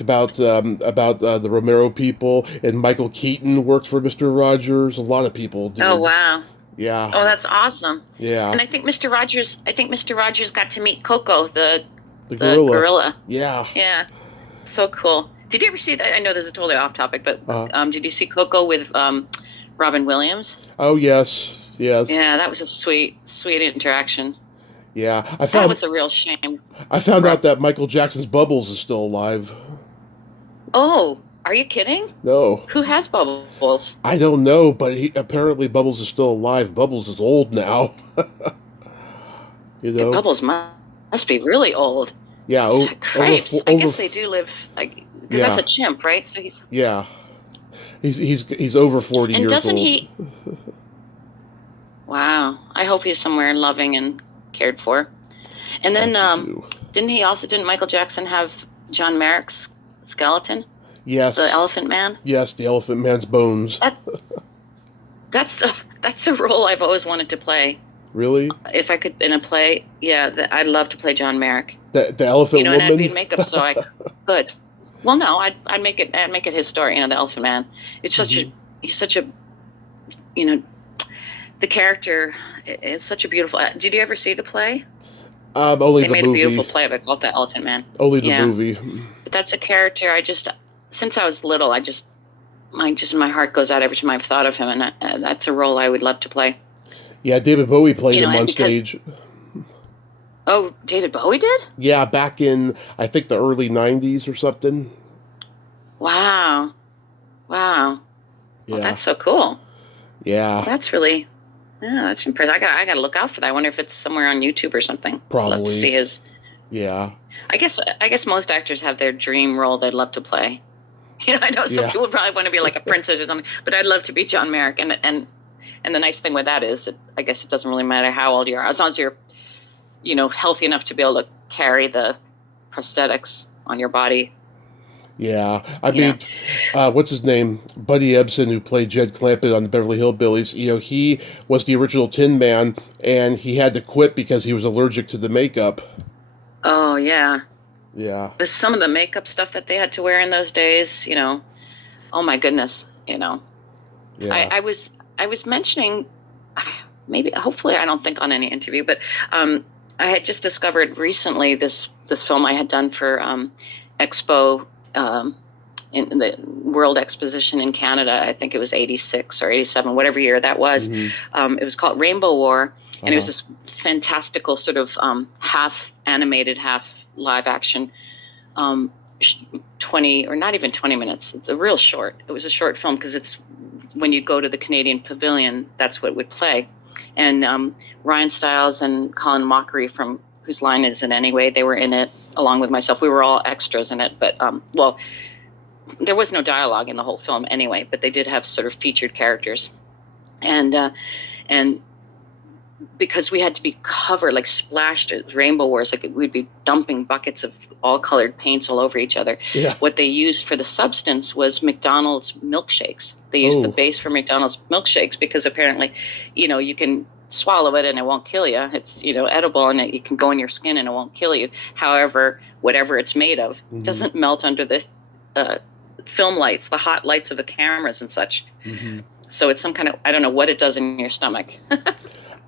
about the Romero people, and Michael Keaton worked for Mr. Rogers. A lot of people did. Oh, wow. Yeah. Oh, that's awesome. Yeah. And I think Mr. Rogers got to meet Coco, the gorilla. Yeah. Yeah. So cool. Did you ever see that? I know this is totally off topic, but did you see Coco with Robin Williams? Oh, yes. Yeah, that was a sweet interaction. Yeah. That was a real shame. I found out that Michael Jackson's Bubbles is still alive. Oh, are you kidding? No. Who has Bubbles? I don't know, but apparently Bubbles is still alive. Bubbles is old now. Bubbles must be really old. Yeah. I guess they do live. That's a chimp, right? So he's. Yeah. He's over 40 years old. And doesn't he? Wow. I hope he's somewhere loving and cared for. And then didn't Michael Jackson have John Merrick's skeleton? Yes. The Elephant Man? Yes, the Elephant Man's bones. That's a role I've always wanted to play. Really? If I could in a play, I'd love to play John Merrick. The Elephant Woman? And I'd be in makeup so I could. Well, no, I'd make it his story, the Elephant Man. It's he's such a, the character is such a beautiful. Did you ever see the play? Only they the made movie. A beautiful play of it called The Elephant Man. Only the movie. But that's a character since I was little, my heart goes out every time I've thought of him, and that's a role I would love to play. Yeah, David Bowie played him on stage. Oh, David Bowie did? Yeah, back in, I think, the early 90s or something. Wow. Yeah. Well, that's so cool. Yeah. That's impressive. I got to look out for that. I wonder if it's somewhere on YouTube or something. Probably. I'd love to see his. Yeah. I guess most actors have their dream role they'd love to play. I know some people probably want to be like a princess or something, but I'd love to be John Merrick. And the nice thing with that is, I guess it doesn't really matter how old you are, as long as you're, healthy enough to be able to carry the prosthetics on your body. Yeah, I mean, what's his name? Buddy Ebsen, who played Jed Clampett on the Beverly Hillbillies. He was the original Tin Man, and he had to quit because he was allergic to the makeup. Oh yeah. Yeah. But some of the makeup stuff that they had to wear in those days, oh my goodness, Yeah. I was mentioning, hopefully I don't think on any interview, but I had just discovered recently this film I had done for Expo. In the World Exposition in Canada, I think it was 86 or 87, whatever year that was. Mm-hmm. It was called Rainbow War, And it was this fantastical sort of half animated, half live action, 20 or not even 20 minutes. It's a real short. It was a short film because it's when you go to the Canadian Pavilion, that's what would play. And Ryan Stiles and Colin Mockery from Whose Line Is It Anyway, they were in it along with myself. We were all extras in it, but well, there was no dialogue in the whole film anyway, but they did have sort of featured characters. And because we had to be covered, like splashed at Rainbow Wars, like we'd be dumping buckets of all colored paints all over each other. Yeah. What they used for the substance was McDonald's milkshakes. They used the base for McDonald's milkshakes because apparently, you can swallow it and it won't kill you. It's, edible and it can go in your skin and it won't kill you. However, whatever it's made of doesn't melt under the film lights, the hot lights of the cameras and such. So it's some kind of, I don't know what it does in your stomach.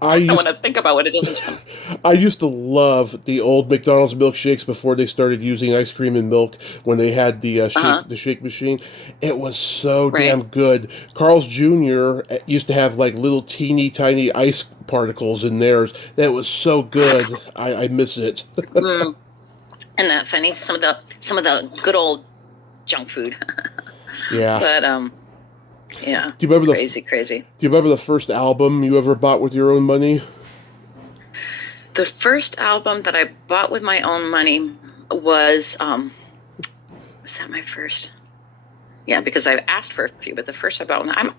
I want to think about what it does in your stomach. I used to love the old McDonald's milkshakes before they started using ice cream and milk when they had the shake machine. It was so damn good. Carl's Jr. used to have like little teeny tiny ice particles in theirs. That was so good. I miss it. And that funny, some of the good old junk food. Yeah. But yeah. Do you remember crazy? Do you remember the first album you ever bought with your own money? The first album that I bought with my own money was that my first? Yeah, because I've asked for a few, but the first I bought, I'm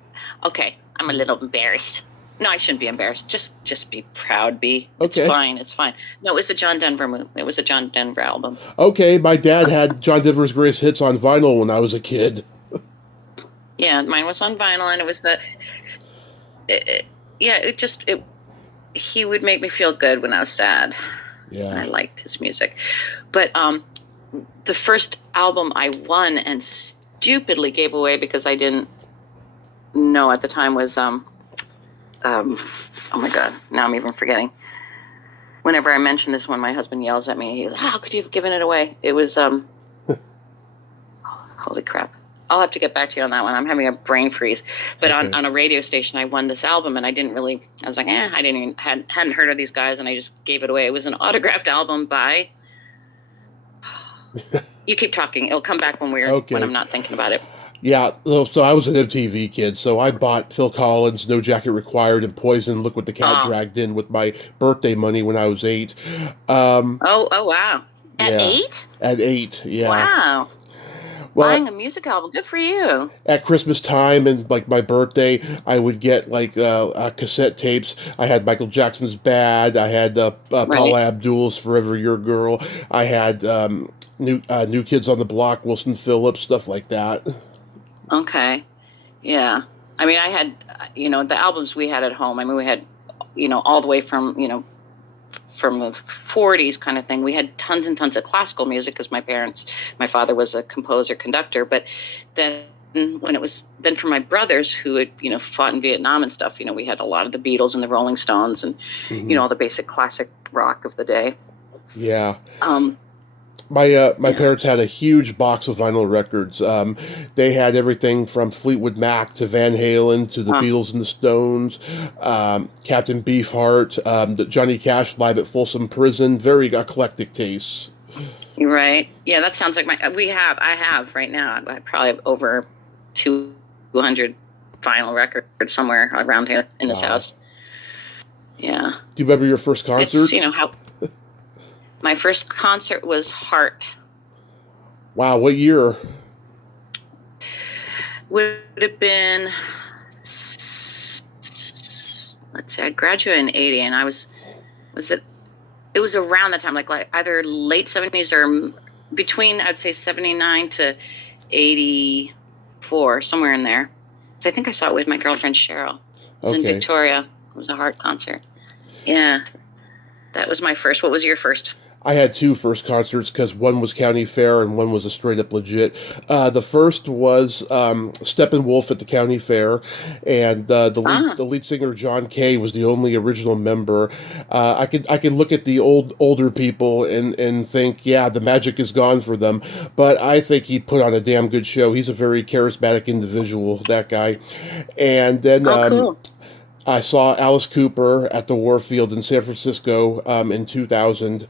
a little embarrassed. No, I shouldn't be embarrassed. Just be proud, B. Okay. It's fine. No, it was a John Denver movie. It was a John Denver album. Okay, my dad had John Denver's greatest hits on vinyl when I was a kid. Yeah, mine was on vinyl, and it was he would make me feel good when I was sad. Yeah. I liked his music. But the first album I won and stupidly gave away because I didn't know at the time was, oh my God, now I'm even forgetting. Whenever I mention this one, my husband yells at me. He's like, how could you have given it away? It was, holy crap. I'll have to get back to you on that one. I'm having a brain freeze. But on a radio station, I won this album, and I was like, I hadn't heard of these guys, and I just gave it away. It was an autographed album by, you keep talking. It'll come back when I'm not thinking about it. Yeah, so I was an MTV kid, so I bought Phil Collins' No Jacket Required and Poison, Look What the Cat Dragged In with my birthday money when I was 8. Oh, wow. At 8? At 8, yeah. Wow. Well, buying a music album, good for you. At Christmas time and like my birthday, I would get like cassette tapes. I had Michael Jackson's Bad. I had Paula Abdul's Forever Your Girl. I had New Kids on the Block, Wilson Phillips, stuff like that. Okay, yeah. I mean, I had the albums we had at home. I mean, we had all the way from from the 40s kind of thing. We had tons and tons of classical music because my father was a composer, conductor. But then for my brothers who had, fought in Vietnam and stuff, we had a lot of the Beatles and the Rolling Stones and, all the basic classic rock of the day. Yeah. My parents had a huge box of vinyl records. They had everything from Fleetwood Mac to Van Halen to the Beatles and the Stones, Captain Beefheart, Johnny Cash live at Folsom Prison. Very eclectic tastes. Right. Yeah, that sounds like I have right now. I probably have over 200 vinyl records somewhere around here in this house. Yeah. Do you remember your first concert? My first concert was Heart. Wow, what year? Would have been, let's see, I graduated in 80, and it was around that time, like either late 70s or between, I'd say 79 to 84, somewhere in there. So I think I saw it with my girlfriend Cheryl. It was in Victoria. It was a Heart concert. Yeah, that was my first. What was your first? I had 2 first concerts because one was County Fair and one was a straight up legit. The first was Steppenwolf at the County Fair, and the lead singer John Kay was the only original member. I could look at the older people and think, yeah, the magic is gone for them, but I think he put on a damn good show. He's a very charismatic individual, that guy. And then cool. I saw Alice Cooper at the Warfield in San Francisco in 2000,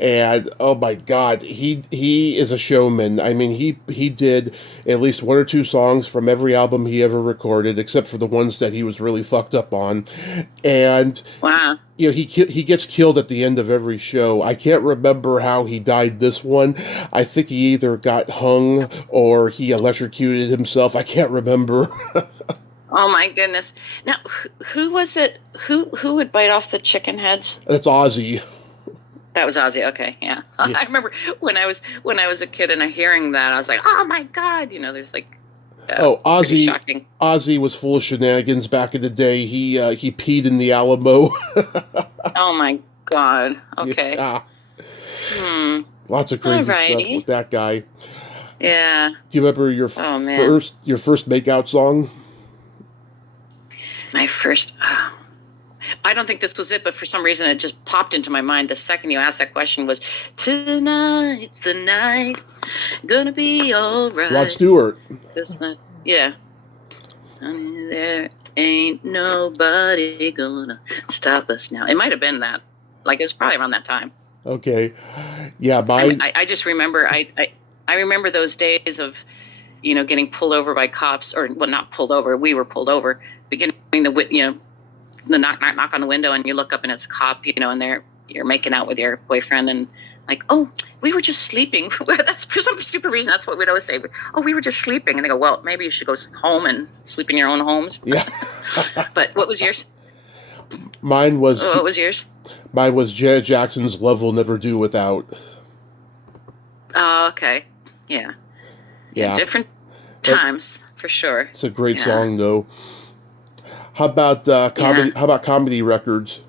and oh my God, he is a showman. I mean, he did at least one or two songs from every album he ever recorded, except for the ones that he was really fucked up on, and Wow. you know, he gets killed at the end of every show. I can't remember how he died this one. I think he either got hung or he electrocuted himself. I can't remember. Oh my goodness. Now, who was it? Who would bite off the chicken heads? That's Ozzy. That was Ozzy. Okay, yeah. Yeah. I remember when I was a kid and hearing that, I was like, oh my God. You know, there's like Oh, pretty Ozzy. shocking. Ozzy was full of shenanigans back in the day. He peed in the Alamo. Oh my God. Okay. Yeah, Hmm. lots of crazy stuff with Alrighty. that guy. Yeah. Do you remember Oh man. your first makeout song? My first. I don't think this was it, but for some reason it just popped into my mind the second you asked that question was, tonight's the night, gonna be alright. Rod Stewart. This night, yeah. Honey, there ain't nobody gonna stop us now. It might have been that. Like, it was probably around that time. Okay. Yeah, I just remember, I remember those days of, you know, getting pulled over by cops, or, well, not pulled over, we were pulled over, beginning the knock on the window, and you look up and it's a cop, you know, and you're making out with your boyfriend, and like, oh, we were just sleeping. That's for some stupid reason. That's what we'd always say. Oh, we were just sleeping. And they go, well, maybe you should go home and sleep in your own homes. Yeah. But what was yours? Mine was What was yours? Mine was Janet Jackson's "Love Will Never Do Without." Oh, okay. Yeah. Yeah. Different times, for sure. It's a great song, though. How about comedy? Yeah. How about comedy records?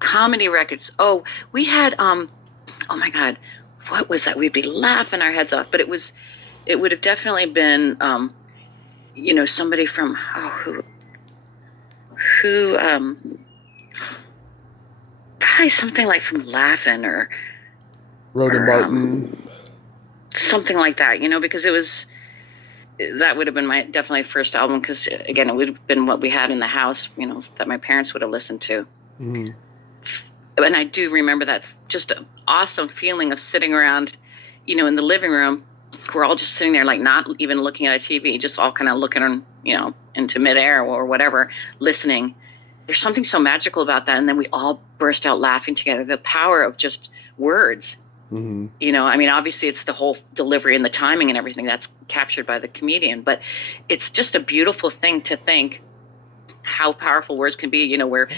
Comedy records. Oh, we had oh my God, what was that? We'd be laughing our heads off, but it would have definitely been you know, somebody from who probably something like from Laughing or Rhoda Martin. Something like that, you know, because that would have been my definitely first album, because again, it would have been what we had in the house, you know, that my parents would have listened to. Mm-hmm. And I do remember that just an awesome feeling of sitting around, you know, in the living room. We're all just sitting there, like not even looking at a TV, just all kind of looking, you know, into midair or whatever, listening. There's something so magical about that. And then we all burst out laughing together. The power of just words. Mm-hmm. You know, I mean, obviously it's the whole delivery and the timing and everything that's captured by the comedian, but it's just a beautiful thing to think how powerful words can be, you know, where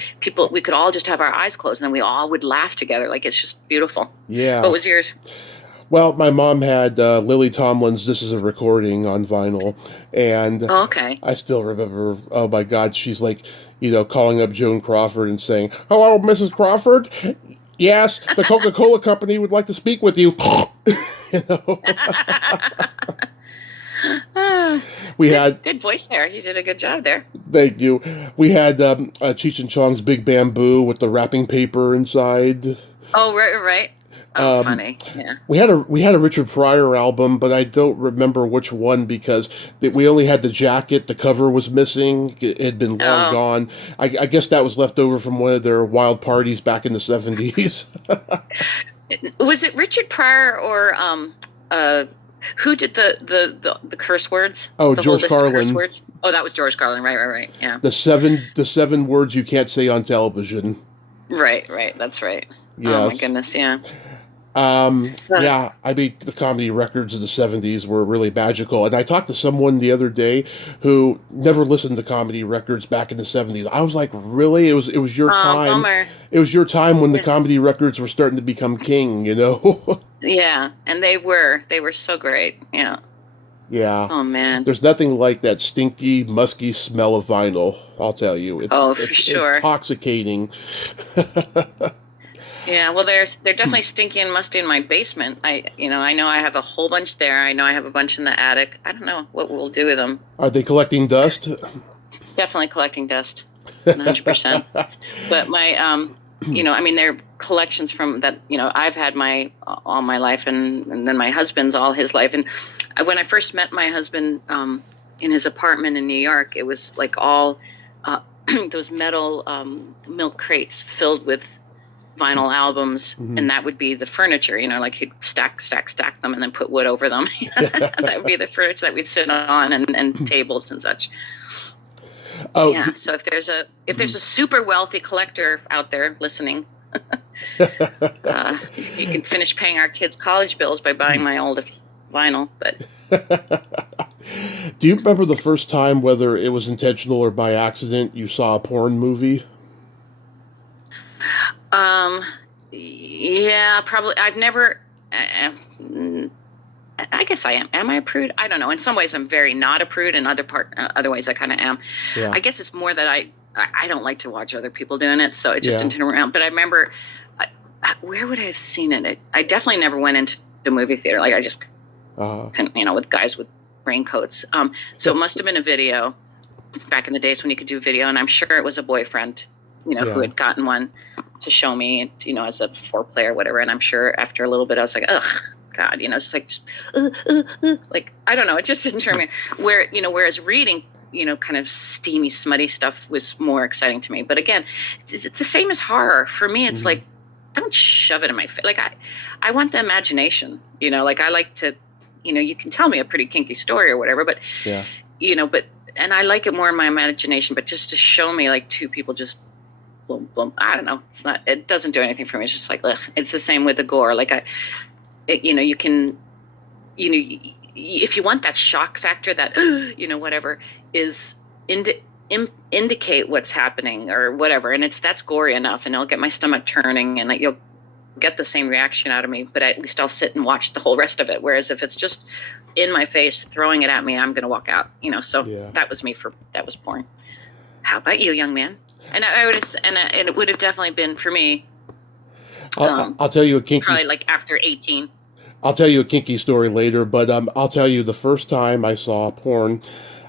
we could all just have our eyes closed and then we all would laugh together. Like, it's just beautiful. Yeah. What was yours? Well, my mom had Lily Tomlin's "This Is a Recording" on vinyl, and Okay. I still remember, oh my God, she's like, you know, calling up Joan Crawford and saying, "Hello, Mrs. Crawford? Yes, the Coca-Cola Company would like to speak with you." You know? We had good voice there. You did a good job there. Thank you. We had Cheech and Chong's "Big Bamboo" with the wrapping paper inside. Oh, right. Oh, funny. Yeah. We had a Richard Pryor album, but I don't remember which one because we only had the jacket. The cover was missing. It had been long gone. I guess that was left over from one of their wild parties back in the 70s. Was it Richard Pryor or who did the curse words? Oh, the George Carlin. Curse words? Oh, that was George Carlin. Right. Yeah. The seven words you can't say on television. Right. That's right. Yes. Oh my goodness. Yeah. Yeah, I mean, the comedy records of the 70s were really magical. And I talked to someone the other day who never listened to comedy records back in the 70s. I was like, really? It was your time. Bummer. It was your time when the comedy records were starting to become king, you know? Yeah, and they were so great. Yeah. Yeah. Oh man. There's nothing like that stinky, musky smell of vinyl, I'll tell you. It's sure. Intoxicating. Yeah, well, they're definitely stinky and musty in my basement. I know I have a whole bunch there. I know I have a bunch in the attic. I don't know what we'll do with them. Are they collecting dust? Definitely collecting dust, 100%. But my, you know, I mean, they're collections from that. You know, I've had all my life, and then my husband's all his life. And when I first met my husband in his apartment in New York, it was like all those metal milk crates filled with vinyl albums, and that would be the furniture, like he'd stack them and then put wood over them. That would be the furniture that we'd sit on, and tables and such. Oh, yeah. So if there's a super wealthy collector out there listening, you can finish paying our kids' college bills by buying my old vinyl. But do you remember the first time, whether it was intentional or by accident, you saw a porn movie? Yeah, probably. I've never. I guess I am. Am I a prude? I don't know. In some ways, I'm very not a prude, and other ways, I kind of am. Yeah. I guess it's more that I don't like to watch other people doing it, so it just didn't turn around. But I remember, where would I have seen it? I definitely never went into the movie theater. Like I just, with guys with raincoats. So it must have been a video back in the days when you could do video, and I'm sure it was a boyfriend, who had gotten one to show me, as a foreplay or whatever. And I'm sure after a little bit, I was like, ugh, God, it's like, like, I don't know. It just didn't turn me whereas reading, kind of steamy, smutty stuff was more exciting to me. But again, it's the same as horror. For me, it's like, don't shove it in my face. Like, I want the imagination, like I like to, you can tell me a pretty kinky story or whatever, but, and I like it more in my imagination, but just to show me like two people just boom, boom. I don't know. It doesn't do anything for me. It's just like, ugh. It's the same with the gore. Like you can, if you want that shock factor, that, whatever is indicate what's happening or whatever. And that's gory enough, and it'll get my stomach turning, and you'll get the same reaction out of me, but at least I'll sit and watch the whole rest of it. Whereas if it's just in my face, throwing it at me, I'm going to walk out, so that was that was porn. How about you, young man? And it would have definitely been for me. I'll tell you a kinky. Probably like after 18. I'll tell you a kinky story later, but I'll tell you the first time I saw porn,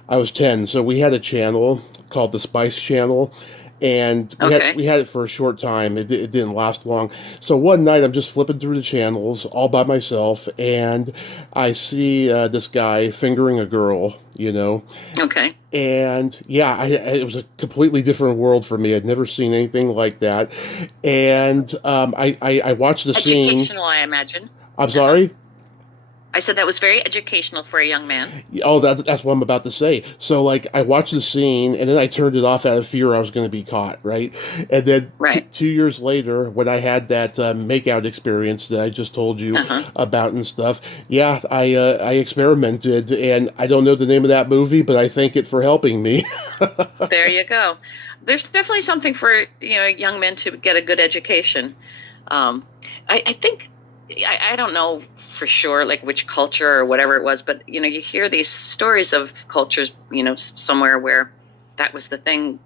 I was 10. So we had a channel called the Spice Channel, and we had it for a short time. It didn't last long. So one night I'm just flipping through the channels all by myself, and I see this guy fingering a girl, Okay. And yeah, it was a completely different world for me. I'd never seen anything like that. And I watched the scene. Educational, I imagine. I'm sorry? I said that was very educational for a young man. Oh, that's what I'm about to say. So, like, I watched the scene, and then I turned it off out of fear I was going to be caught, right? And then 2 years later, when I had that makeout experience that I just told you about and stuff, I experimented, and I don't know the name of that movie, but I thank it for helping me. There you go. There's definitely something for young men to get a good education. I think, I don't know for sure, like which culture or whatever it was, but you hear these stories of cultures, somewhere where that was the thing.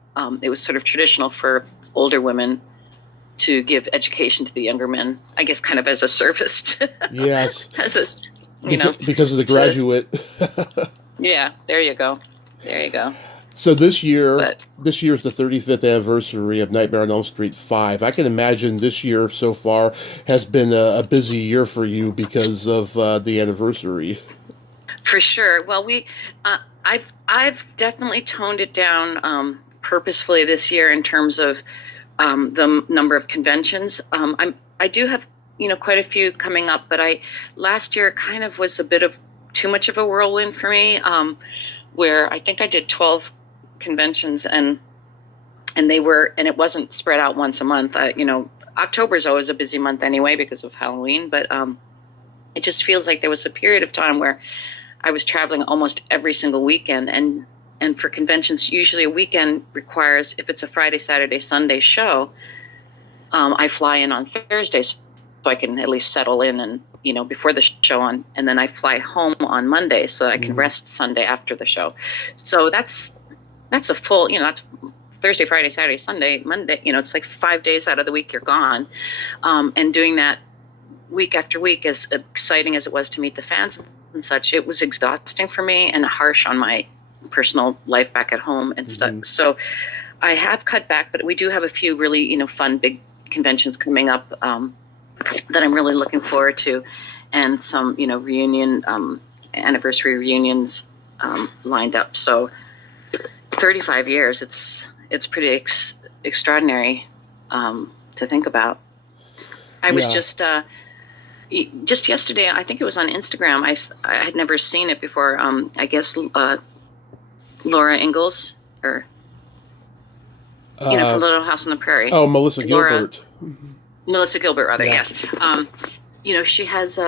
It was sort of traditional for older women to give education to the younger men, I guess, kind of as a service. Yes. As a, because of the graduate. Yeah, there you go. So this year is the 35th anniversary of Nightmare on Elm Street 5. I can imagine this year so far has been a busy year for you because of the anniversary. For sure. Well, I've definitely toned it down purposefully this year in terms of the number of conventions. I do have quite a few coming up, but last year kind of was a bit of too much of a whirlwind for me, where I think I did 12 conventions and it wasn't spread out once a month. October is always a busy month anyway because of Halloween, but it just feels like there was a period of time where I was traveling almost every single weekend, and for conventions, usually a weekend requires, if it's a Friday, Saturday, Sunday show, I fly in on Thursdays so I can at least settle in and before the show on, and then I fly home on Monday so I can rest Sunday after the show. So that's a full, that's Thursday, Friday, Saturday, Sunday, Monday. It's like 5 days out of the week you're gone, and doing that week after week, as exciting as it was to meet the fans and such, it was exhausting for me and harsh on my personal life back at home and stuff. So I have cut back, but we do have a few really fun big conventions coming up that I'm really looking forward to, and some reunion anniversary reunions lined up. So 35 years, it's pretty extraordinary to think about. I was just yesterday, I think it was on Instagram. I had never seen it before. I guess Laura Ingalls, or from Little House on the Prairie. Oh, Melissa Gilbert. Melissa Gilbert, rather. Yeah. Yes. She has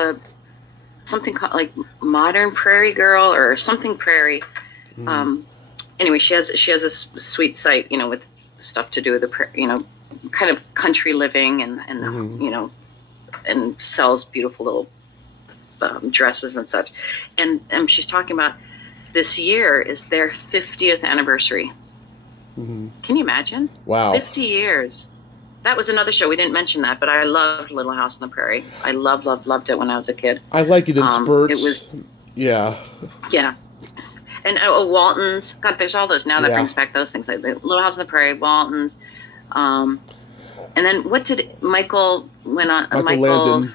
something called like Modern Prairie Girl or something Prairie. Anyway, she has a sweet site, with stuff to do with the kind of country living and and sells beautiful little dresses and such. And she's talking about this year is their 50th anniversary. Can you imagine? Wow. 50 years. That was another show. We didn't mention that, but I loved Little House on the Prairie. I loved it when I was a kid. I like it in spurts. It was... Yeah. Yeah. And Waltons. God, there's all those now that brings back those things. Like Little House on the Prairie, Waltons. And then what did Michael went on? Michael Landon.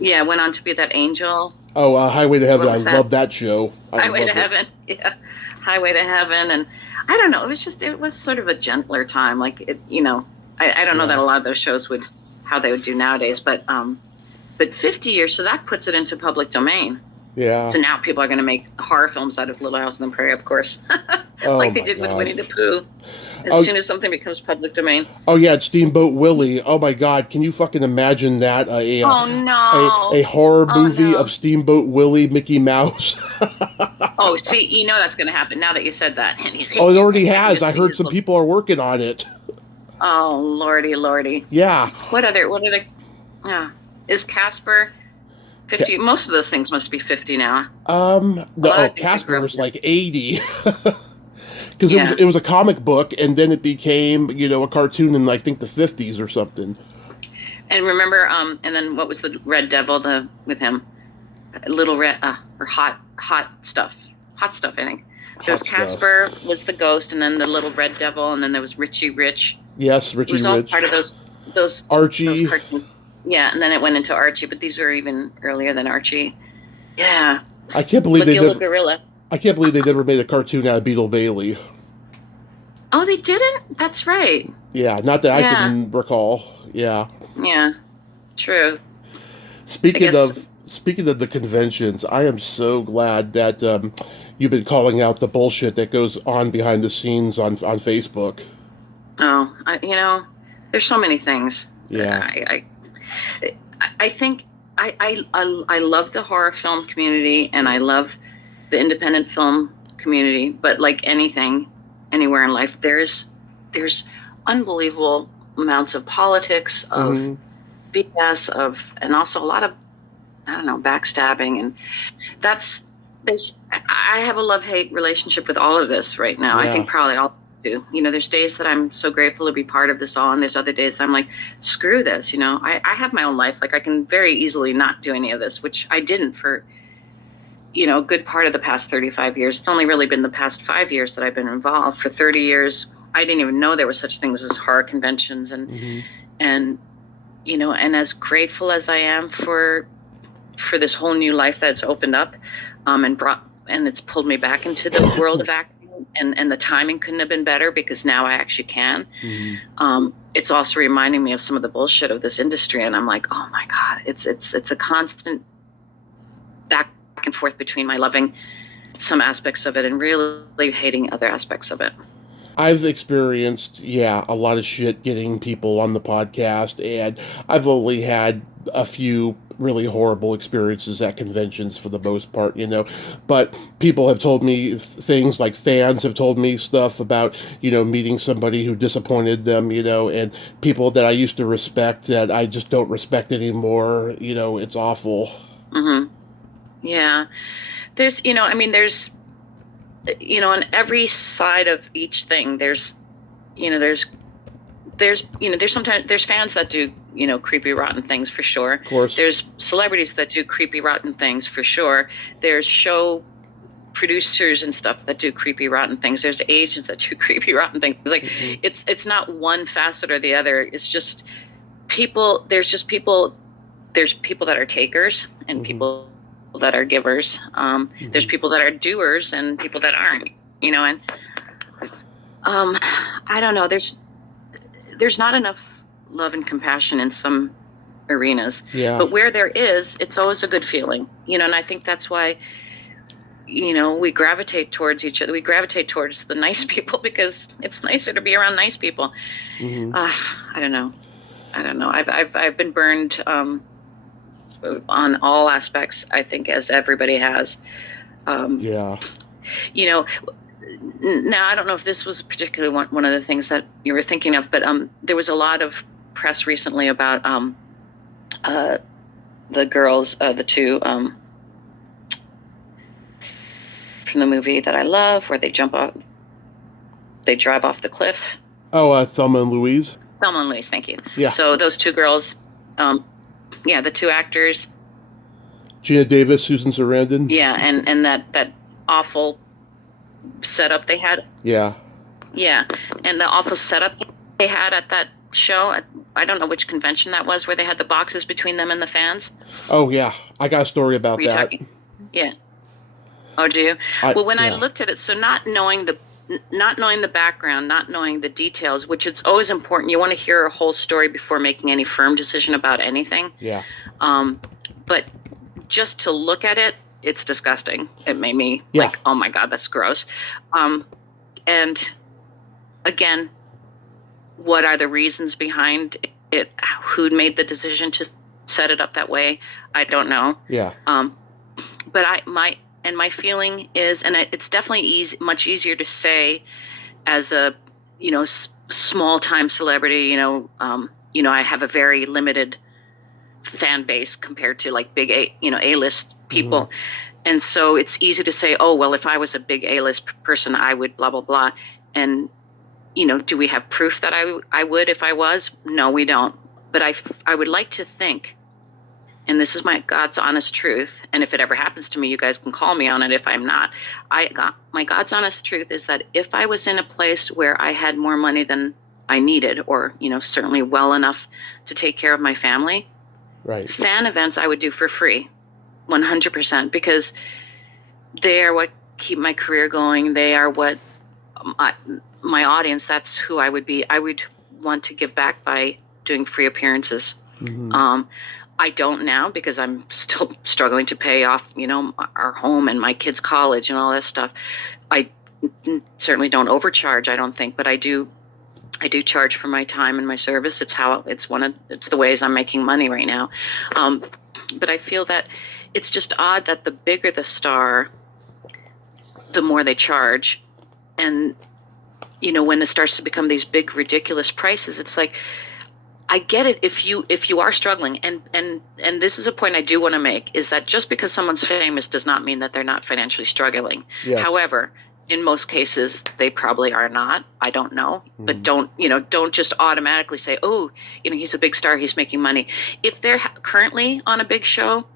Yeah, went on to be that angel. Oh, Highway to Heaven. I love that show. Highway to Heaven. Yeah. Highway to Heaven. And I don't know. It was sort of a gentler time. Like, I don't know that a lot of those shows how they would do nowadays, but 50 years, so that puts it into public domain. Yeah. So now people are going to make horror films out of Little House on the Prairie, of course. Like they did with Winnie the Pooh. As soon as something becomes public domain. Oh, yeah, it's Steamboat Willie. Oh, my God. Can you fucking imagine that? A horror movie of Steamboat Willie, Mickey Mouse. Oh, see, that's going to happen now that you said that. It already has. I heard some people are working on it. Oh, lordy. Yeah. What are the... Yeah. Is Casper... 50? Most of those things must be 50 now. No, Casper was like 80. Because it was a comic book, and then it became, a cartoon in, I think, the 50s or something. And remember, and then what was the Red Devil with him? Little Red, or Hot Stuff. Hot Stuff, I think. There was Casper was the ghost, and then the Little Red Devil, and then there was Richie Rich. Yes, Richie Rich. It was all part of those Archie. Those cartoons. Yeah, and then it went into Archie, but these were even earlier than Archie. Yeah. I can't believe Gorilla. I can't believe they never made a cartoon out of Beetle Bailey. Oh, they didn't? That's right. Yeah, not that I can recall. Yeah. Yeah. True. Speaking of the conventions, I am so glad that you've been calling out the bullshit that goes on behind the scenes on Facebook. Oh, there's so many things. Yeah. I think I love the horror film community and I love the independent film community, but like anything, anywhere in life, there's unbelievable amounts of politics, of BS, and also a lot of, backstabbing, and I have a love-hate relationship with all of this right now. Yeah. I think probably all do. There's days that I'm so grateful to be part of this all, and there's other days that I'm like, screw this. I have my own life. Like I can very easily not do any of this, which I didn't for, a good part of the past 35 years. It's only really been the past 5 years that I've been involved. For 30 years, I didn't even know there were such things as horror conventions, and and as grateful as I am for this whole new life that's opened up, and it's pulled me back into the world of acting. And the timing couldn't have been better because now I actually can. It's also reminding me of some of the bullshit of this industry, and I'm like, oh my God, it's a constant back and forth between my loving some aspects of it and really hating other aspects of it. I've experienced, a lot of shit getting people on the podcast, and I've only had a few really horrible experiences at conventions for the most part, but people have told me things, like fans have told me stuff about, meeting somebody who disappointed them, and people that I used to respect that I just don't respect anymore, it's awful. Yeah. There's, on every side of each thing, there's sometimes there's fans that do, creepy, rotten things for sure. Of course. There's celebrities that do creepy, rotten things for sure. There's show producers and stuff that do creepy, rotten things. There's agents that do creepy, rotten things. Like it's not one facet or the other. It's just people. There's people that are takers and people that are givers. There's people that are doers and people that aren't. And I don't know. There's not enough love and compassion in some arenas. Yeah. But where there is, it's always a good feeling, and I think that's why, we gravitate towards each other. We gravitate towards the nice people because it's nicer to be around nice people. Mm-hmm. I don't know. I've been burned on all aspects, I think, as everybody has. Yeah. Now, I don't know if this was particularly one of the things that you were thinking of, but there was a lot of press recently about the girls, the two from the movie that I love, where they drive off the cliff. Oh, Thelma and Louise? Thelma and Louise, thank you. Yeah. So those two girls, the two actors. Gina Davis, Susan Sarandon? Yeah, and that awful setup they had. Yeah. Yeah, and the awful setup they had at that show. I don't know which convention that was, where they had the boxes between them and the fans. Oh, yeah. I got a story about that. Talking? Yeah. Oh, do you? I looked at it, so not knowing the background, not knowing the details, which it's always important. You want to hear a whole story before making any firm decision about anything. Yeah. But just to look at it, it's disgusting. It made me like, oh my God, that's gross. And again, what are the reasons behind it? Who made the decision to set it up that way? I don't know. Yeah. But my feeling is, and it's definitely much easier to say as a, small time celebrity, I have a very limited fan base compared to like big A-list people. Mm-hmm. And so it's easy to say, oh, well, if I was a big A-list person, I would blah, blah, blah. And, do we have proof that I would if I was? No, we don't. But I would like to think, and this is my God's honest truth, and if it ever happens to me, you guys can call me on it if I'm not. My God's honest truth is that if I was in a place where I had more money than I needed, or, certainly well enough to take care of my family, right, fan events I would do for free, 100%, because they are what keep my career going. They are what my audience, that's who I would be. I would want to give back by doing free appearances. Mm-hmm. I don't now because I'm still struggling to pay off, our home and my kids' college and all that stuff. I certainly don't overcharge, I don't think, but I do charge for my time and my service. It's the ways I'm making money right now. But I feel that it's just odd that the bigger the star, the more they charge. And, when it starts to become these big, ridiculous prices, it's like, I get it if you are struggling. And this is a point I do want to make, is that just because someone's famous does not mean that they're not financially struggling. Yes. However, in most cases, they probably are not. I don't know. Mm-hmm. But don't just automatically say, oh, he's a big star, he's making money. If they're currently on a big show,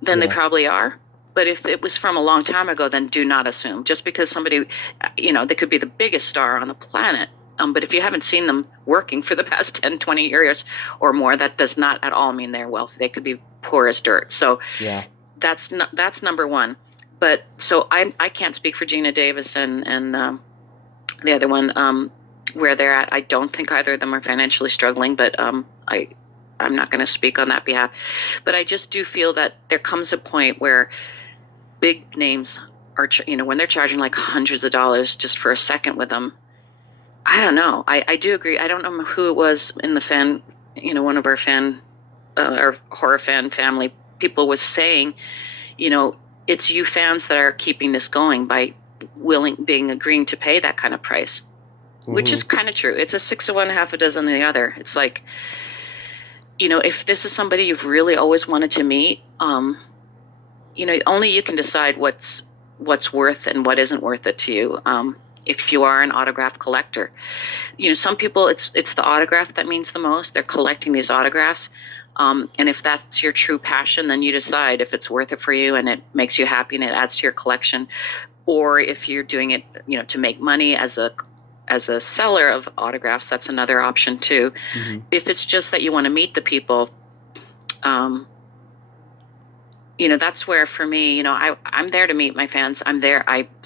then they probably are. But if it was from a long time ago, then do not assume. Just because somebody, they could be the biggest star on the planet. But if you haven't seen them working for the past 10, 20 years or more, that does not at all mean they're wealthy. They could be poor as dirt. So that's number one. But so I can't speak for Gina Davis and the other one, where they're at. I don't think either of them are financially struggling, but I'm not going to speak on that behalf. But I just do feel that there comes a point where big names are, when they're charging like hundreds of dollars just for a second with them. I don't know. I do agree. I don't know who it was in the fan, one of our fan, our horror fan family people was saying, it's you fans that are keeping this going by agreeing to pay that kind of price, mm-hmm. which is kind of true. It's a 6 of one, half a dozen of the other. It's like, if this is somebody you've really always wanted to meet, only you can decide what's worth and what isn't worth it to you. If you are an autograph collector, some people, it's the autograph that means the most. They're collecting these autographs. And if that's your true passion, then you decide if it's worth it for you and it makes you happy and it adds to your collection. Or if you're doing it, to make money as a seller of autographs, that's another option too. Mm-hmm. If it's just that you want to meet the people, that's where for me, I'm there to meet my fans. I'm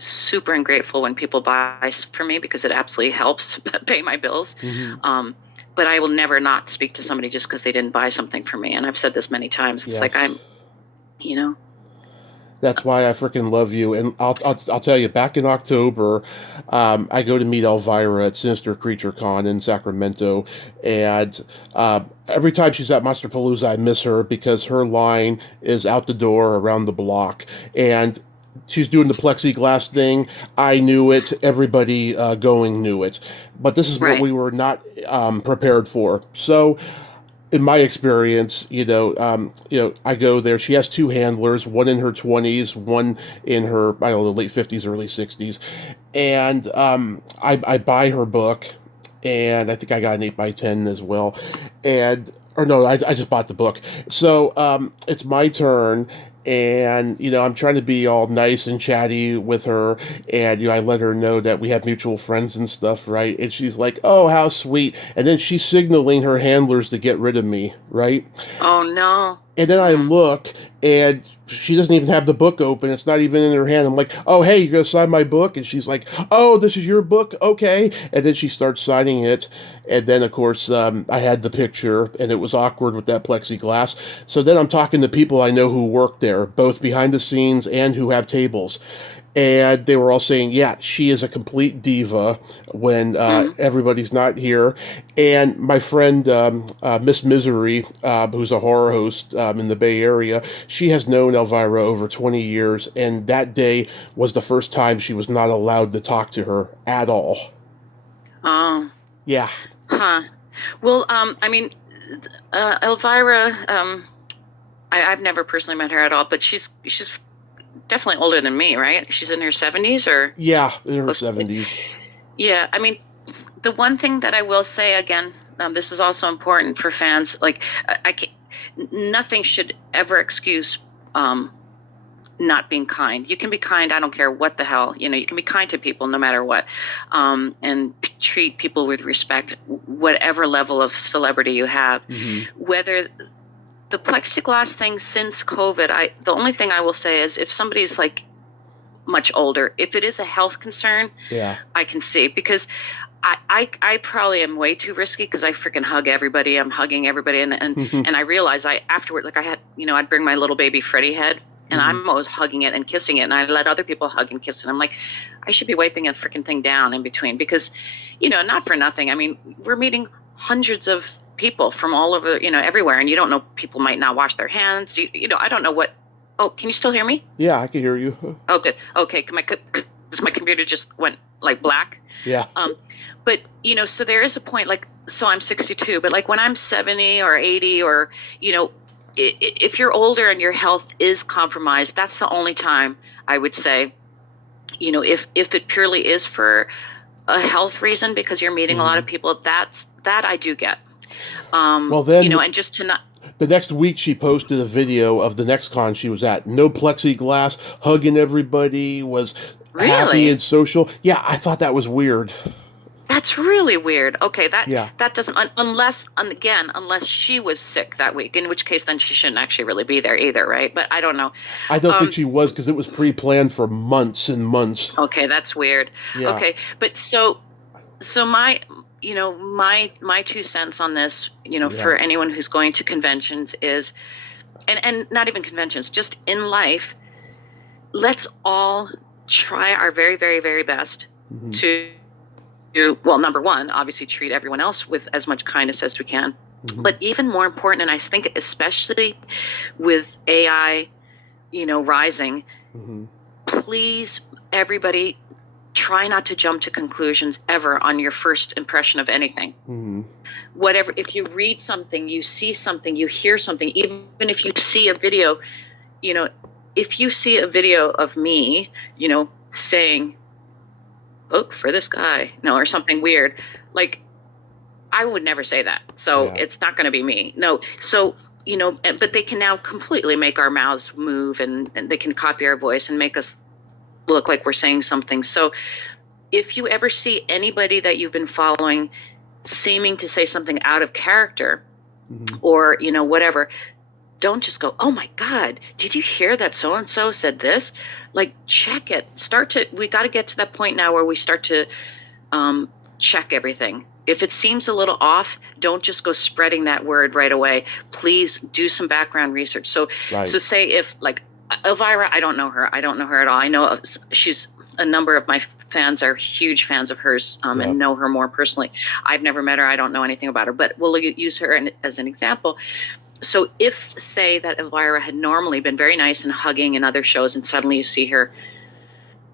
super and grateful when people buy for me because it absolutely helps pay my bills. But I will never not speak to somebody just because they didn't buy something for me. And I've said this many times. It's like Yes. you know, That's why I freaking love you. And I'll tell you, back in October, I go to meet Elvira at Sinister Creature Con in Sacramento. And every time she's at Monsterpalooza, I miss her because her line is out the door around the block. And she's doing the plexiglass thing. I knew it. Everybody going knew it. But this is what right. we were not prepared for. So in my experience, I go there. She has two handlers, one in her 20s, one in her, I don't know, late 50s, early 60s. And I buy her book, and I think I got an 8x10 as well. Or no, I just bought the book. So it's my turn. And, I'm trying to be all nice and chatty with her. And, I let her know that we have mutual friends and stuff, right? And she's like, oh, how sweet. And then she's signaling her handlers to get rid of me, right? Oh no. And then I look, and she doesn't even have the book open. It's not even in her hand. I'm like, oh, hey, you're going to sign my book? And she's like, oh, this is your book? Okay. And then she starts signing it. And then, of course, I had the picture, and it was awkward with that plexiglass. So then I'm talking to people I know who work there, both behind the scenes and who have tables. And they were all saying, yeah, she is a complete diva when everybody's not here. And my friend, Miss Misery, who's a horror host in the Bay Area, she has known Elvira over 20 years. And that day was the first time she was not allowed to talk to her at all. Oh. Yeah. Huh. Well, I mean, Elvira, I've never personally met her at all, but she's definitely older than me, right? She's in her 70s or Yeah, in her 70s. Yeah, I mean, the one thing that I will say again, this is also important for fans. Like, nothing should ever excuse not being kind. You can be kind. I don't care what the hell. You can be kind to people no matter what, and treat people with respect, whatever level of celebrity you have. Whether the plexiglass thing since COVID, the only thing I will say is if somebody's like much older, if it is a health concern, yeah, I can see because I probably am way too risky because I freaking hug everybody. I'm hugging everybody, and I realize afterward, like I had, I'd bring my little baby Freddie head, and I'm always hugging it and kissing it, and I let other people hug and kiss it. I'm like, I should be wiping a freaking thing down in between because, not for nothing. I mean, we're meeting hundreds of people from all over, everywhere, and you don't know, people might not wash their hands. I don't know what. Oh, can you still hear me? Yeah, I can hear you. Oh, good. Okay, my computer just went like black. Yeah. But so there is a point, like, so I'm 62, but like when I'm 70 or 80 or if you're older and your health is compromised, that's the only time I would say, if it purely is for a health reason because you're meeting a lot of people, that I do get. Well, then, and just to not. The next week, she posted a video of the next con she was at. No plexiglass, hugging everybody, was happy and social. Yeah, I thought that was weird. That's really weird. Okay, Yeah. that doesn't unless she was sick that week, in which case then she shouldn't actually really be there either, right? But I don't know. I don't think she was because it was pre-planned for months and months. Okay, that's weird. Yeah. Okay, but so my my 2 cents on this, for anyone who's going to conventions is, and not even conventions, just in life, let's all try our very, very, very best to, well, number one, obviously treat everyone else with as much kindness as we can. But even more important, and I think especially with AI, rising, please, everybody, try not to jump to conclusions ever on your first impression of anything. Whatever, if you read something, you see something, you hear something, even if you see a video, if you see a video of me, saying, "Look for this guy," or something weird, like, I would never say that. So it's not going to be me. No. So, but they can now completely make our mouths move and they can copy our voice and make us look like we're saying something. So if you ever see anybody that you've been following seeming to say something out of character or, whatever, don't just go, oh my God, did you hear that so-and-so said this? Like, check it. We got to get to that point now where we start to check everything. If it seems a little off, don't just go spreading that word right away. Please do some background research. So say if, like, Elvira, I don't know her at all. I know she's a number of my fans are huge fans of hers and know her more personally. I've never met her. I don't know anything about her, but we'll use her as an example. So if, say, that Elvira had normally been very nice and hugging in other shows, and suddenly you see her,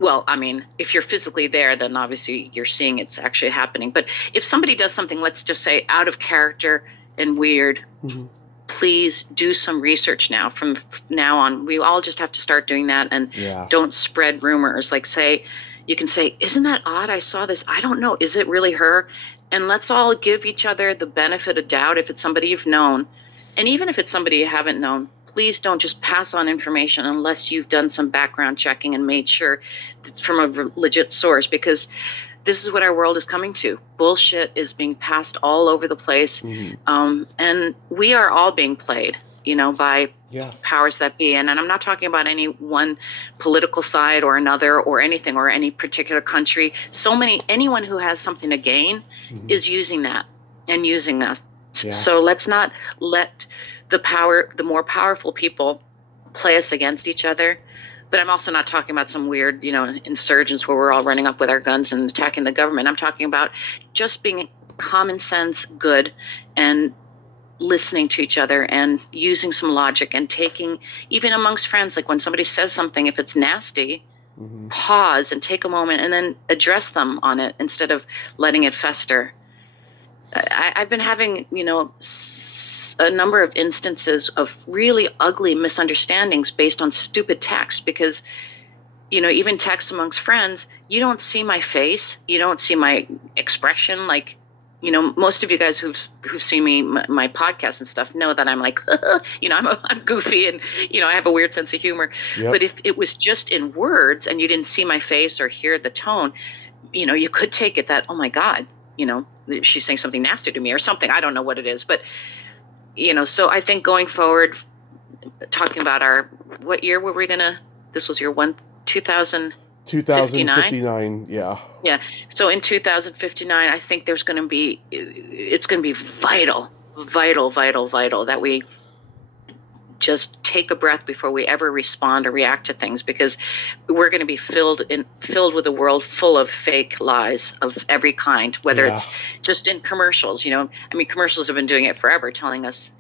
well, I mean, if you're physically there, then obviously you're seeing it's actually happening. But if somebody does something, let's just say, out of character and weird, please do some research now. From now on, we all just have to start doing that, and don't spread rumors. Like, you can say, isn't that odd? I saw this. I don't know. Is it really her? And let's all give each other the benefit of doubt if it's somebody you've known. And even if it's somebody you haven't known, please don't just pass on information unless you've done some background checking and made sure it's from a legit source, because this is what our world is coming to. Bullshit is being passed all over the place. And we are all being played, by powers that be. And I'm not talking about any one political side or another or anything or any particular country. Anyone who has something to gain is using that and using us. So let's not let the more powerful people play us against each other. But I'm also not talking about some weird, insurgents where we're all running up with our guns and attacking the government. I'm talking about just being common sense, good, and listening to each other and using some logic and taking, even amongst friends, like when somebody says something, if it's nasty, pause and take a moment and then address them on it instead of letting it fester. I've been having, a number of instances of really ugly misunderstandings based on stupid text, because, even text amongst friends, you don't see my face, you don't see my expression. Like, most of you guys who've seen me, my podcast and stuff, know that I'm like, I'm goofy and, I have a weird sense of humor. But if it was just in words and you didn't see my face or hear the tone, you could take it that, oh my God, she's saying something nasty to me or something. I don't know what it is, but so I think going forward, talking about what year were we this was your 2059, yeah. So in 2059, I think it's going to be vital that we just take a breath before we ever respond or react to things, because we're going to be filled with a world full of fake lies of every kind, whether it's just in commercials. Commercials have been doing it forever, telling us,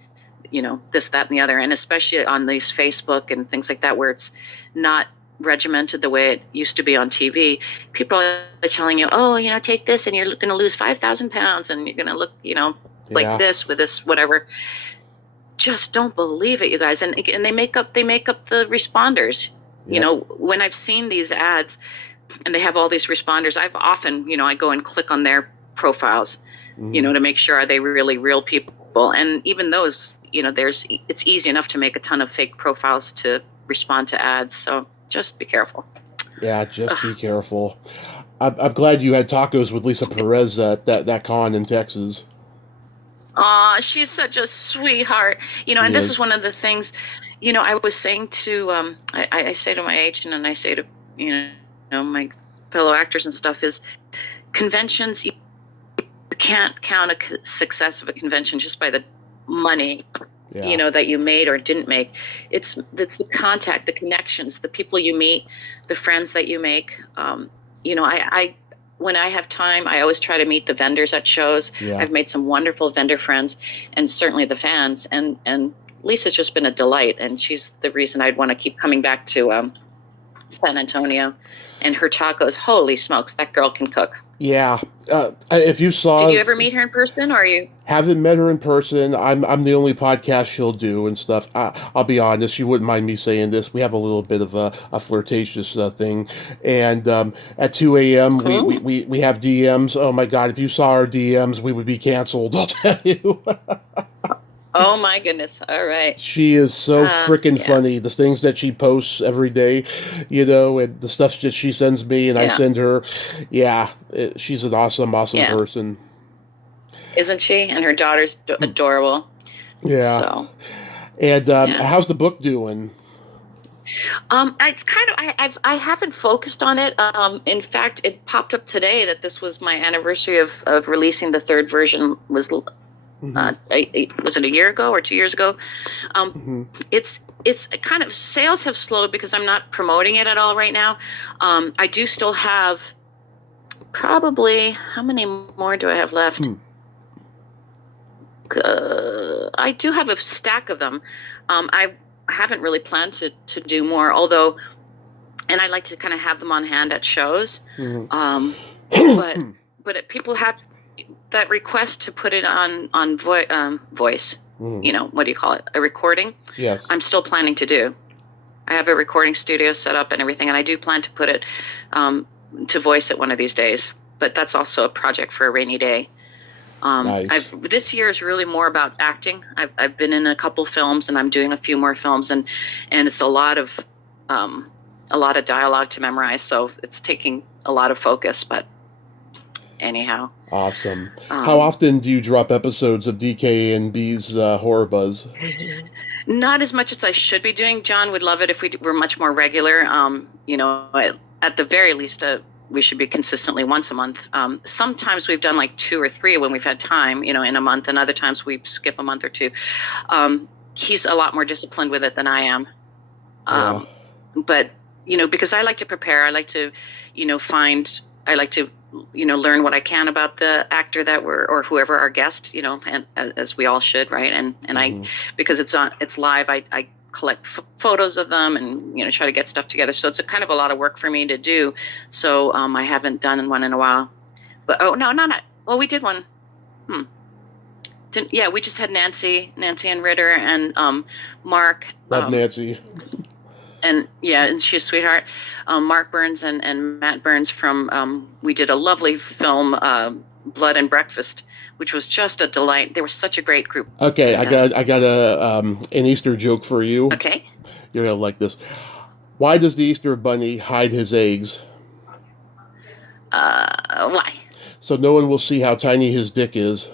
this, that, and the other, and especially on these Facebook and things like that, where it's not regimented the way it used to be on TV. People are telling you, oh, take this and you're going to lose 5,000 pounds and you're going to look, like this with this, whatever. Just don't believe it, you guys. And they make up the responders. When I've seen these ads and they have all these responders, I've often, I go and click on their profiles, to make sure are they really real people. And even those, it's easy enough to make a ton of fake profiles to respond to ads. So just be careful. Yeah, just be careful. I'm glad you had tacos with Lisa Perez at that con in Texas. Aw, she's such a sweetheart. And this is one of the things, I was saying to, I say to my agent and I say to, my fellow actors and stuff, is conventions, you can't count a success of a convention just by the money, that you made or didn't make. It's the contact, the connections, the people you meet, the friends that you make. When I have time, I always try to meet the vendors at shows. I've made some wonderful vendor friends, and certainly the fans. And Lisa's just been a delight, and she's the reason I'd want to keep coming back to San Antonio. And her tacos, holy smokes, that girl can cook. Yeah. If you saw... Did you ever meet her in person, or are you... Haven't met her in person. I'm the only podcast she'll do and stuff. I'll be honest, she wouldn't mind me saying this. We have a little bit of a flirtatious thing. And at 2 a.m., we have DMs. Oh, my God, if you saw our DMs, we would be canceled, I'll tell you. Oh, my goodness. All right. She is so freaking funny. The things that she posts every day, and the stuff that she sends me and I send her. Yeah, she's an awesome person. Isn't she? And her daughter's adorable. Yeah. So. And Yeah. how's the book doing? It's kind of I haven't focused on it. In fact, it popped up today that this was my anniversary of releasing the third version. Was it a year ago or 2 years ago? It's kind of sales have slowed because I'm not promoting it at all right now. I do still have probably how many more do I have left? I do have a stack of them. I haven't really planned to do more, although, and I like to kind of have them on hand at shows. But people have that request to put it on voice. What do you call it? A recording. Yes. I'm still planning to do. I have a recording studio set up and everything, and I do plan to put it to voice it one of these days. But that's also a project for a rainy day. Nice. This year is really more about acting. I've been in a couple films, and I'm doing a few more films, and it's a lot of dialogue to memorize, so it's taking a lot of focus. But anyhow, awesome. How often do you drop episodes of DK and B's Horror Buzz? Not as much as I should be doing. John would love it if we were much more regular. At the very least, we should be consistently once a month. Sometimes we've done like 2 or 3 when we've had time, in a month, and other times we skip a month or 2. He's a lot more disciplined with it than I am. But, because I like to prepare, I like to, learn what I can about the actor or whoever our guest, and as we all should, right? And because it's live, I collect photos of them and try to get stuff together. So it's a kind of a lot of work for me to do. So I haven't done one in a while. But not. Well, we did one. We just had Nancy and Ritter and Mark. Love Nancy. And she's a sweetheart. Mark Burns and Matt Burns from we did a lovely film, Blood and Breakfast, which was just a delight. They were such a great group. Okay, I got an Easter joke for you. Okay. You're gonna like this. Why does the Easter Bunny hide his eggs? Why? So no one will see how tiny his dick is.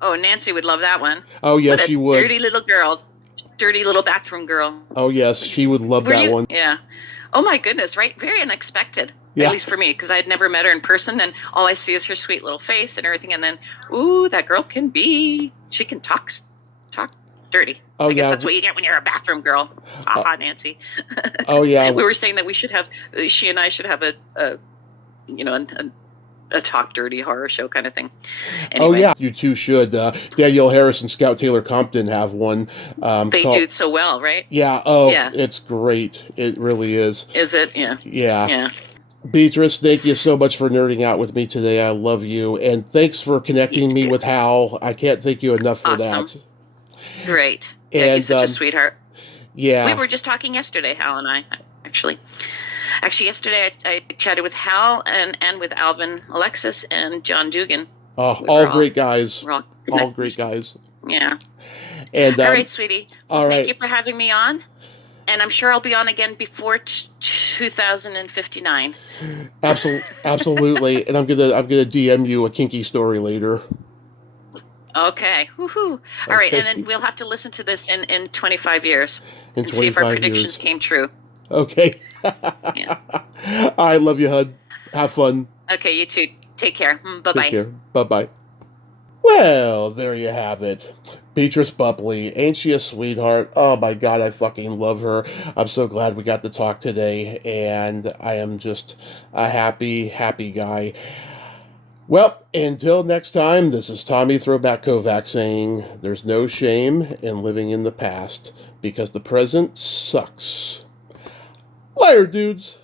Oh, Nancy would love that one. Oh yes, she would. Dirty little girl. Dirty little bathroom girl. Oh yes, she would love that one. Yeah. Oh my goodness, right? Very unexpected. Yeah. At least for me, because I had never met her in person, and all I see is her sweet little face and everything. And then, ooh, that girl she can talk dirty. Oh I guess that's what you get when you're a bathroom girl. Haha, Nancy. Oh yeah. We were saying that she and I should have a talk dirty horror show kind of thing. Anyway. Oh yeah, you two should. Danielle Harris and Scout Taylor Compton have one. They do it so well, right? Yeah. Oh, yeah. It's great. It really is. Is it? Yeah. Yeah. Yeah. Beatrice, thank you so much for nerding out with me today. I love you, and thanks for connecting me with Hal. I can't thank you enough for that. Great. Yeah, he's such a sweetheart. Yeah. We were just talking yesterday, Hal and I, actually. Actually, yesterday I chatted with Hal and with Alvin Alexis and John Dugan. All great guys. All great guys. Yeah. And all right, sweetie. All right. Thank you for having me on. And I'm sure I'll be on again before 2059. Absolutely. And I'm gonna DM you a kinky story later. Okay. Woohoo. All right, and then we'll have to listen to this in 25 years. In 25 years. See if our predictions came true. Okay. Yeah. All right, love you, hon. Have fun. Okay, you too. Take care. Bye-bye. Take care. Bye-bye. Well, there you have it. Beatrice Boepple, ain't she a sweetheart? Oh my God, I fucking love her. I'm so glad we got to talk today, and I am just a happy, happy guy. Well, until next time, this is Tommy Throwback Kovac saying there's no shame in living in the past, because the present sucks. Later, dudes.